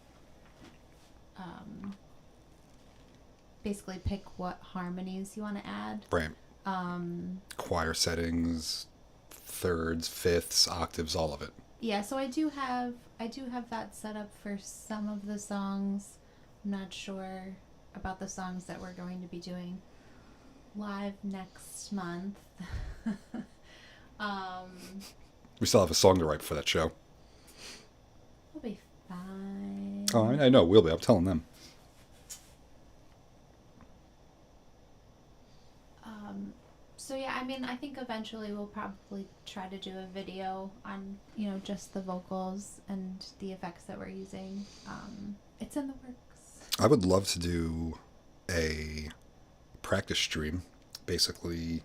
basically pick what harmonies you want to add. Right. Choir settings, thirds, fifths, octaves, all of it. Yeah, so I do have that set up for some of the songs. I'm not sure about the songs that we're going to be doing live next month. We still have a song to write for that show. We'll be fine. Oh, I know, we'll be. I'm telling them. So yeah, I mean, I think eventually we'll probably try to do a video on, just the vocals and the effects that we're using. It's in the works. I would love to do a practice stream. Basically,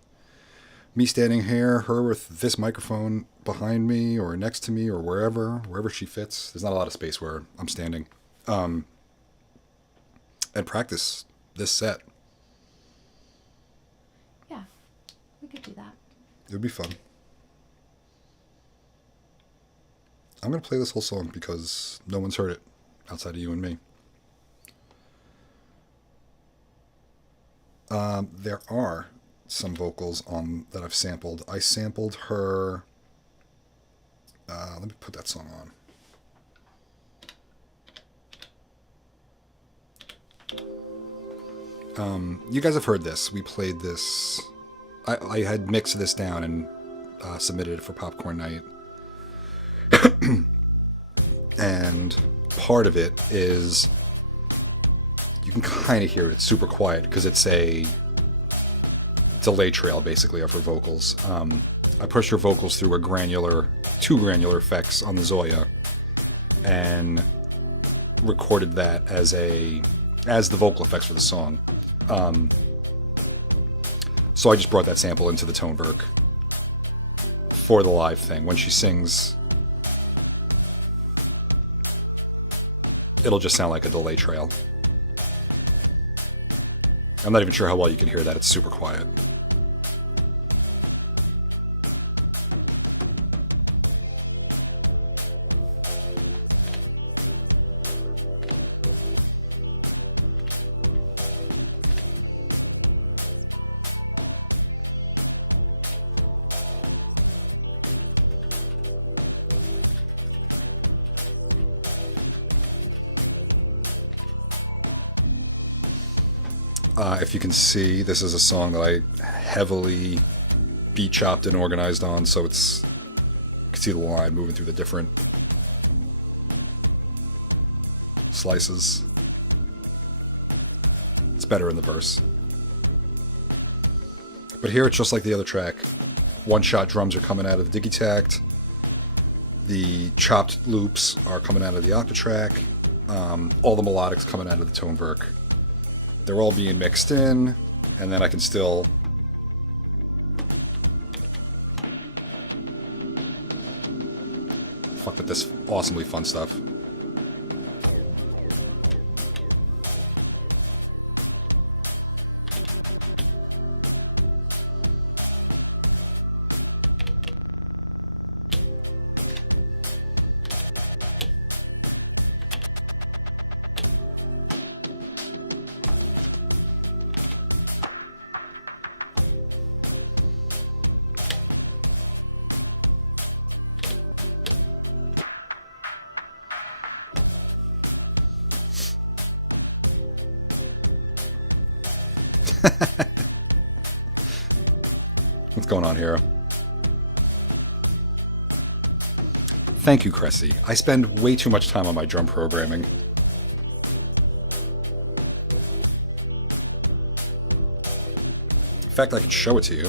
me standing here, her with this microphone behind me or next to me or wherever she fits. There's not a lot of space where I'm standing. And practice this set. Yeah, we could do that. It would be fun. I'm going to play this whole song because no one's heard it outside of you and me. There are some vocals on that I've sampled. I sampled her. Let me put that song on. You guys have heard this. We played this. I had mixed this down and submitted it for Popcorn Night. And part of it is you can kind of hear it. It's super quiet because it's a delay trail basically of her vocals. I pushed her vocals through two granular effects on the Zoya and recorded that as the vocal effects for the song. So I just brought that sample into the Toneberg for the live thing. When she sings, it'll just sound like a delay trail. I'm not even sure how well you can hear that. It's super quiet. see, this is a song that I heavily beat chopped and organized on, so it's, you can see the line moving through the different slices. It's better in the verse. But here it's just like the other track. One-shot drums are coming out of the Digitact. The chopped loops are coming out of the Octatrack. All the melodics coming out of the Tonewerk. They're all being mixed in, and then I can still fuck with this awesomely fun stuff. What's going on here? Thank you, Cressy. I spend way too much time on my drum programming. In fact, I can show it to you.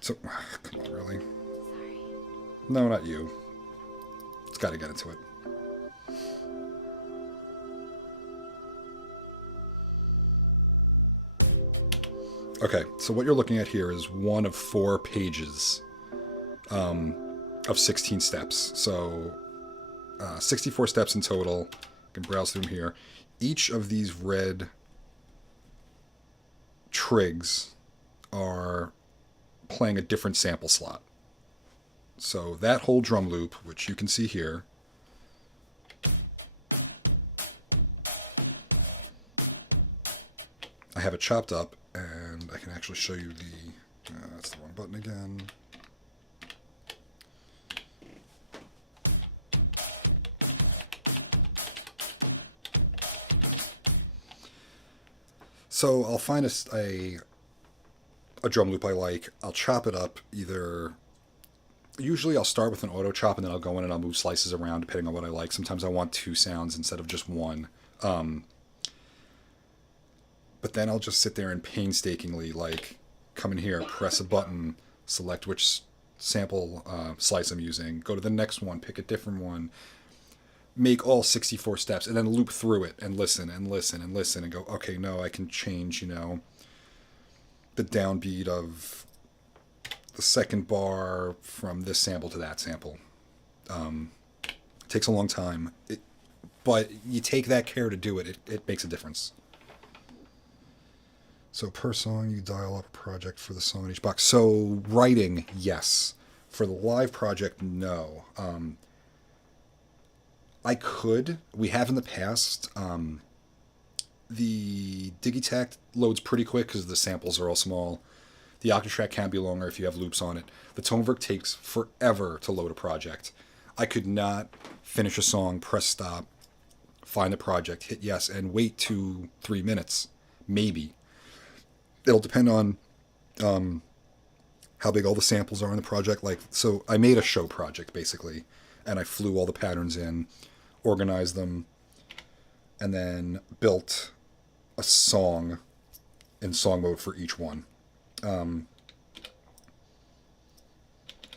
So, come on, really? No, not you. It's got to get into it. Okay, so what you're looking at here is one of 4 pages of 16 steps. So 64 steps in total. You can browse through them here. Each of these red trigs are playing a different sample slot. So that whole drum loop, which you can see here, I have it chopped up, and I can actually show you the, that's the wrong button again. So I'll find a drum loop I like. I'll chop it up either. Usually I'll start with an auto chop and then I'll go in and I'll move slices around depending on what I like. Sometimes I want 2 sounds instead of just one. But then I'll just sit there and painstakingly, like, come in here, press a button, select which sample slice I'm using, go to the next one, pick a different one, make all 64 steps, and then loop through it and listen and listen and listen and go, okay, no, I can change, the downbeat of the second bar from this sample to that sample. It takes a long time, but you take that care to do it, it makes a difference. So per song, you dial up a project for the song in each box. So writing, yes. For the live project, no. I could. We have in the past. The Digitact loads pretty quick because the samples are all small. The Octatrack can be longer if you have loops on it. The Tonewerk takes forever to load a project. I could not finish a song, press stop, find the project, hit yes, and wait 2-3 minutes, maybe. It'll depend on how big all the samples are in the project. Like, so I made a show project basically, and I flew all the patterns in, organized them, and then built a song in song mode for each one.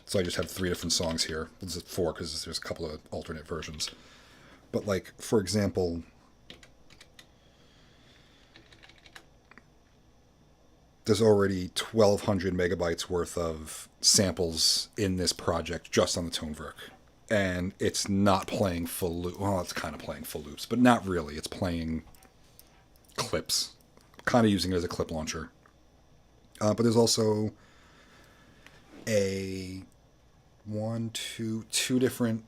So I just have 3 different songs here. This is 4 because there's a couple of alternate versions. But like, for example, there's already 1,200 megabytes worth of samples in this project just on the Tonewerk. And it's not playing full loop. Well, it's kind of playing full loops, but not really. It's playing clips. Kind of using it as a clip launcher. But there's also two different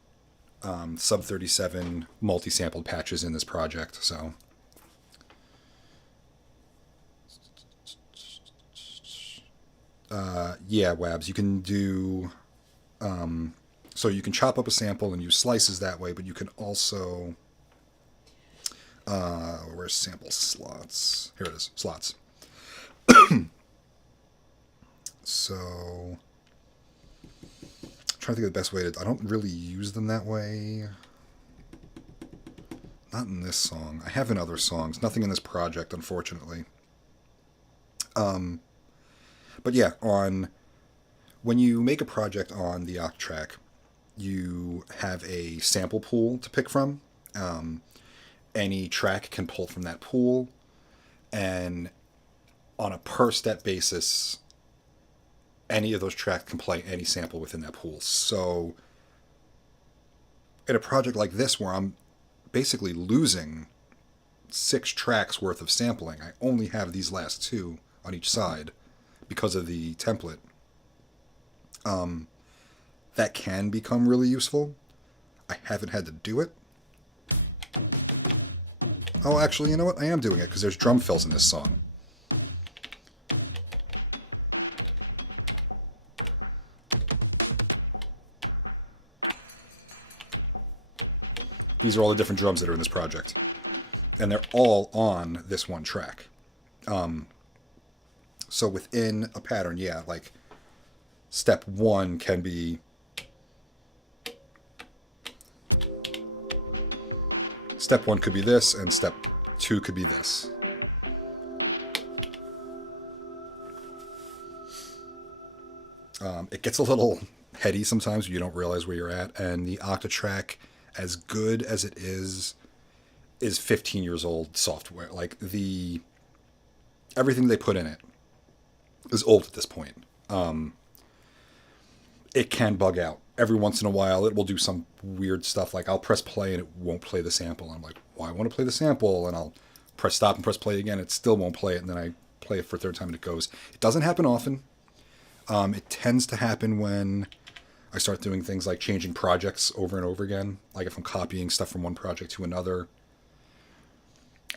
sub 37 multi-sampled patches in this project. So Yeah, Wabs. You can do. So you can chop up a sample and use slices that way, but you can also. Where's sample slots? Here it is, slots. So. I'm trying to think of the best way to. I don't really use them that way. Not in this song. I have in other songs. Nothing in this project, unfortunately. But yeah, on when you make a project on the Octrack, you have a sample pool to pick from. Any track can pull from that pool, and on a per step basis, any of those tracks can play any sample within that pool. So, in a project like this, where I'm basically losing 6 tracks worth of sampling, I only have these last 2 on each side because of the template. That can become really useful. I haven't had to do it. Oh, actually, you know what? I am doing it because there's drum fills in this song. These are all the different drums that are in this project. And they're all on this one track. So within a pattern, yeah, like step 1 can be step 1 could be this, and step 2 could be this. It gets a little heady sometimes when you don't realize where you're at, and the Octatrack, as good as it is 15 years old software. Like everything they put in it is old at this point. It can bug out. Every once in a while, it will do some weird stuff. Like I'll press play and it won't play the sample. I'm like, well, I want to play the sample. And I'll press stop and press play again. It still won't play it. And then I play it for a third time and it goes. It doesn't happen often. It tends to happen when I start doing things like changing projects over and over again. Like if I'm copying stuff from one project to another,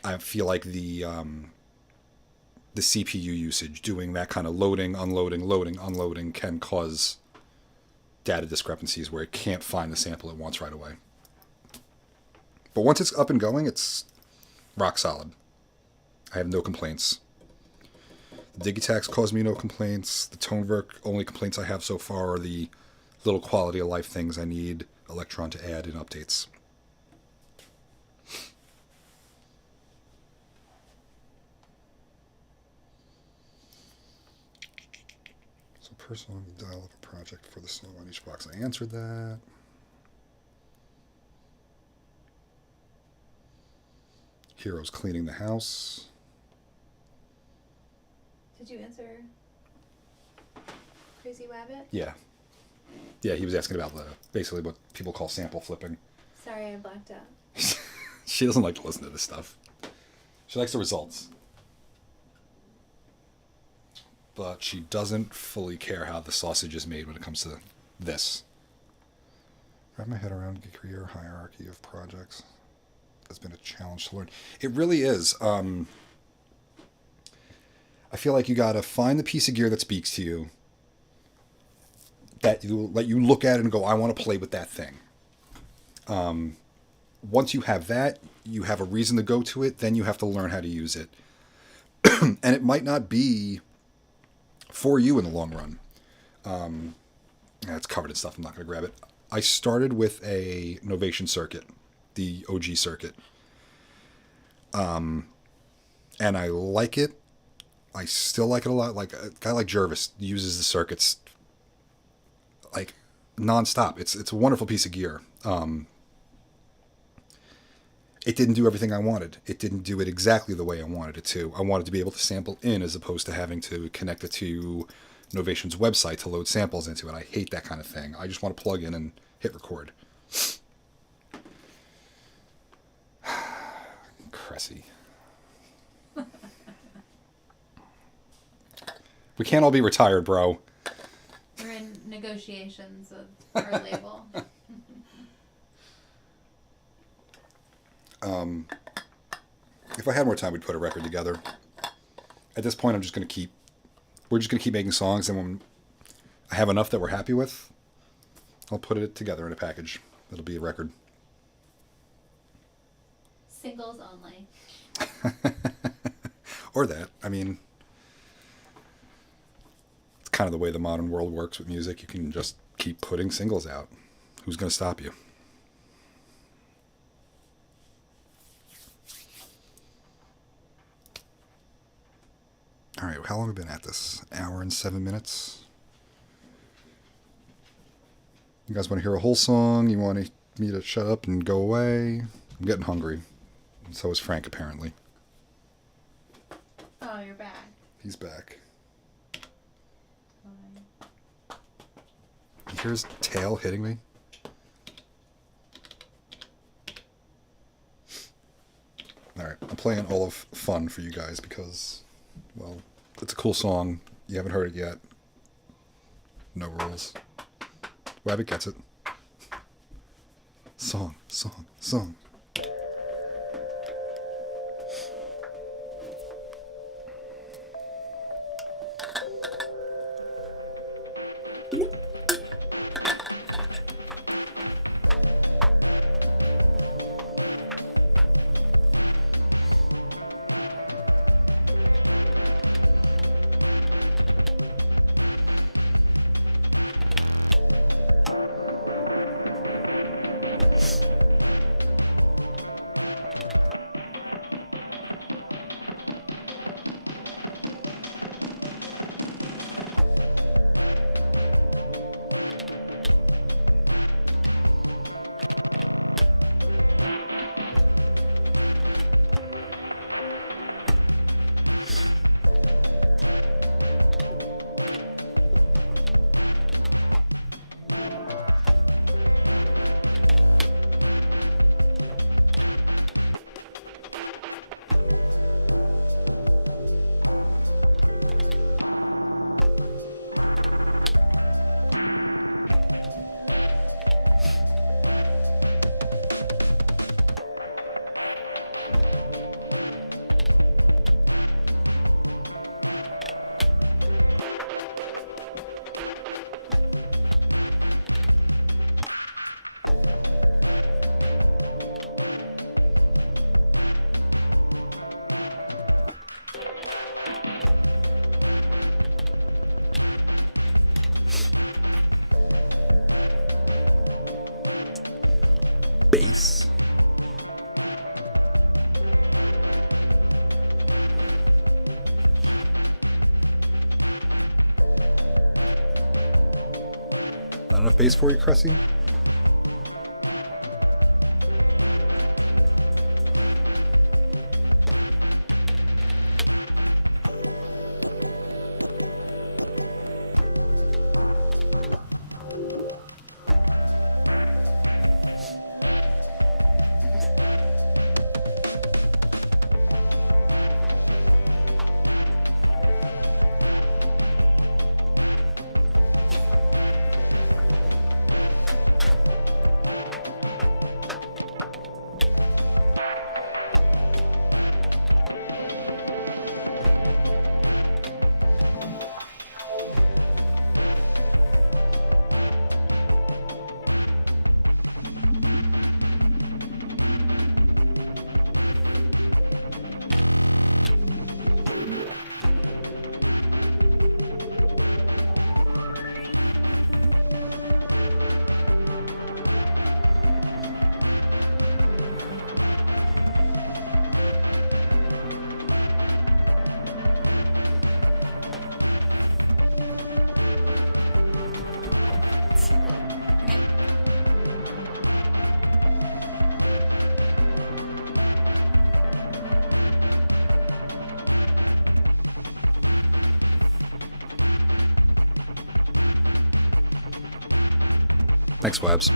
I feel like the CPU usage, doing that kind of loading, unloading can cause data discrepancies where it can't find the sample it wants right away. But once it's up and going, it's rock solid. I have no complaints. The Digitax caused me no complaints. The Toneverk, only complaints I have so far are the little quality of life things I need Electron to add in updates. So personal dial up a project for the song on each box. I answered that. Heroes cleaning the house. Did you answer Crazy Wabbit? Yeah. Yeah, he was asking about basically what people call sample flipping. Sorry, I blacked out. She doesn't like to listen to this stuff. She likes the results. But she doesn't fully care how the sausage is made when it comes to this. Wrap my head around the career hierarchy of projects. Has been a challenge to learn. It really is. I feel like you gotta find the piece of gear that speaks to you, that you let you look at it and go, I want to play with that thing. Once you have that, you have a reason to go to it, then you have to learn how to use it. And it might not be for you in the long run. It's covered in stuff, I'm not going to grab it. I started with a Novation circuit, the OG circuit. And I like it. I still like it a lot. Like a guy like Jervis uses the circuits like nonstop. It's a wonderful piece of gear. It didn't do everything I wanted. It didn't do it exactly the way I wanted it to. I wanted to be able to sample in as opposed to having to connect it to Novation's website to load samples into it. I hate that kind of thing. I just want to plug in and hit record. Cressy. We can't all be retired, bro. We're in negotiations of our label. If I had more time, we'd put a record together. At this point, I'm just going to keep we're just going to keep making songs, and when I have enough that we're happy with, I'll put it together in a package. It'll be a record. Singles only. Or that. I mean, it's kind of the way the modern world works with music. You can just keep putting singles out. Who's going to stop you? All right, how long have we been at this? Hour and 7 minutes. You guys want to hear a whole song? You want me to shut up and go away? I'm getting hungry. And so is Frank, apparently. Oh, you're back. He's back. Fine. You hear his tail hitting me? Alright, I'm playing all of Fun for you guys because, well, it's a cool song. You haven't heard it yet. No rules. Rabbit gets it. Song, song, song. Bass. Not enough bass for you, Cressy? Thanks, Webs.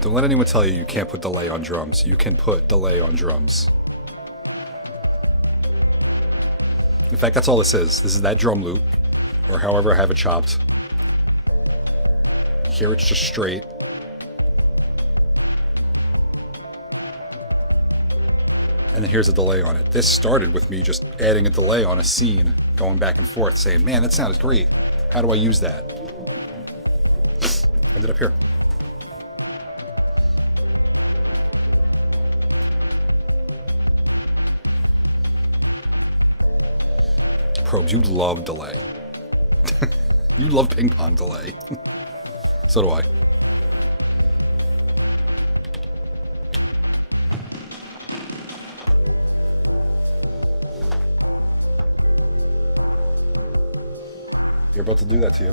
Don't let anyone tell you you can't put delay on drums. You can put delay on drums. In fact, that's all this is. This is that drum loop, or however I have it chopped. Here it's just straight. here's a delay on it. This started with me just adding a delay on a scene, going back and forth, saying, man, that sounded great. How do I use that? Ended up here. Probes, you love delay. You love ping pong delay. So do I. You're about to do that to you.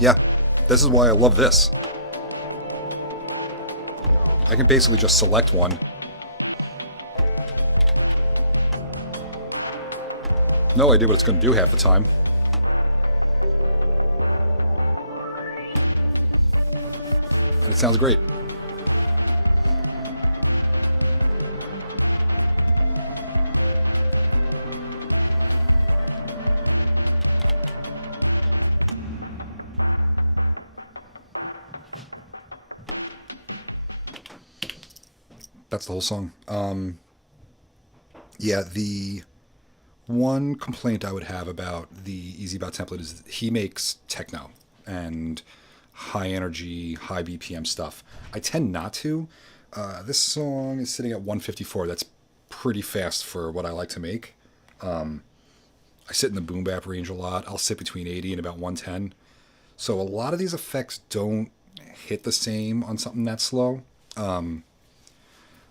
Yeah, this is why I love this. I can basically just select one. No idea what it's going to do half the time. It sounds great. That's the whole song. Yeah, the one complaint I would have about the EasyBot template is he makes techno and high energy, high BPM stuff. I tend not to. This song is sitting at 154. That's pretty fast for what I like to make. I sit in the boom bap range a lot. I'll sit between 80 and about 110. So a lot of these effects don't hit the same on something that slow.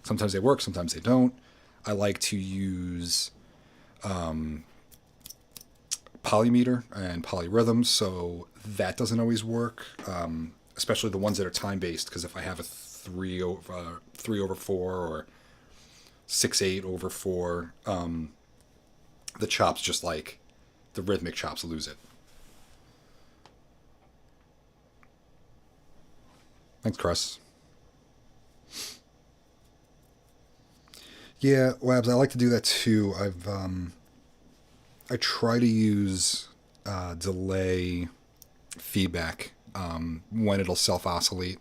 Sometimes they work, sometimes they don't. I like to use polymeter and polyrhythms, so that doesn't always work, especially the ones that are time-based, because if I have a 3/4 or 6/8/4, the chops just like, the rhythmic chops lose it. Thanks, Chris. Yeah, Labs, I like to do that too. I try to use delay feedback when it'll self-oscillate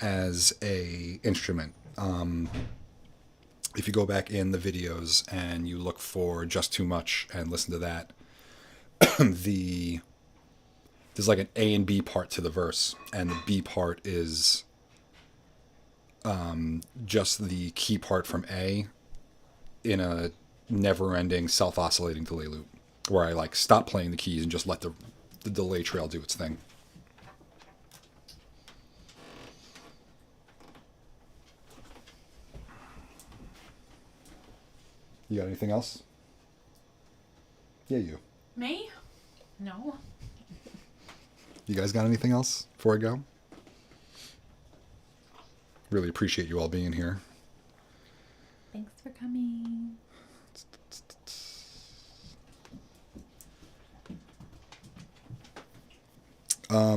as a instrument. If you go back in the videos and you look for Just Too Much and listen to that, there's like an A and B part to the verse, and the B part is just the key part from A in a never-ending self-oscillating delay loop, where I like stop playing the keys and just let the delay trail do its thing. You got anything else? Yeah, you. Me? No. You guys got anything else before I go? Really appreciate you all being here. Thanks for coming.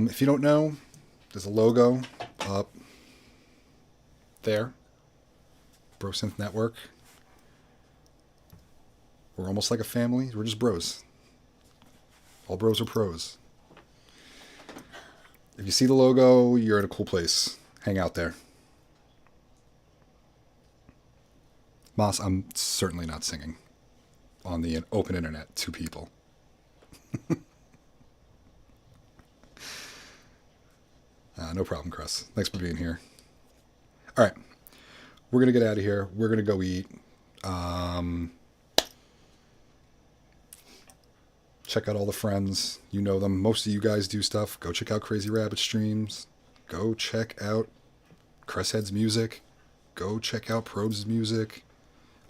If you don't know, there's a logo up there. BroSynth Network. We're almost like a family. We're just bros. All bros are pros. If you see the logo, you're in a cool place. Hang out there. Moss, I'm certainly not singing on the open internet to people. No problem, Chris. Thanks for being here. All right. We're going to get out of here. We're going to go eat. Check out all the friends. You know them. Most of you guys do stuff. Go check out Crazy Rabbit streams. Go check out Chris Head's music. Go check out Probes' music.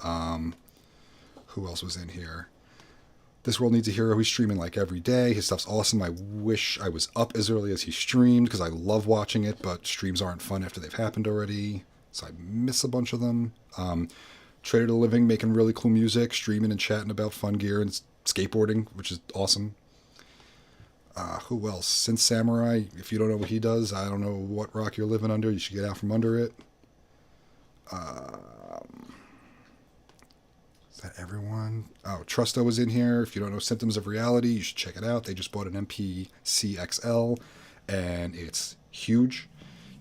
Who else was in here? This World Needs a Hero. He's streaming like every day. His stuff's awesome. I wish I was up as early as he streamed because I love watching it, but streams aren't fun after they've happened already, so I miss a bunch of them. Trader to Living, making really cool music, streaming and chatting about fun gear and skateboarding, which is awesome. Who else? Synth Samurai. If you don't know what he does, I don't know what rock you're living under. You should get out from under it. Is that everyone? Oh, Trusto was in here. If you don't know Symptoms of Reality, you should check it out. They just bought an MPC-XL, and it's huge.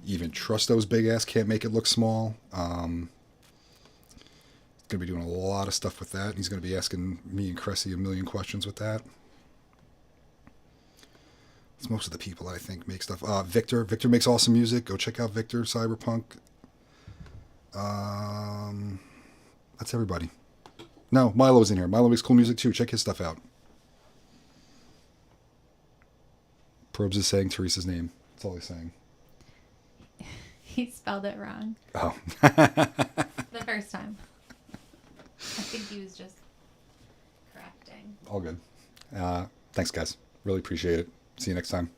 Even Trusto's big ass can't make it look small. Going to be doing a lot of stuff with that. And he's going to be asking me and Cressy a million questions with that. It's most of the people I think make stuff. Victor makes awesome music. Go check out Victor Cyberpunk. That's everybody. No, Milo's in here. Milo makes cool music too. Check his stuff out. Probes is saying Teresa's name. That's all he's saying. He spelled it wrong. Oh. The first time. I think he was just correcting. All good. Thanks, guys. Really appreciate it. See you next time.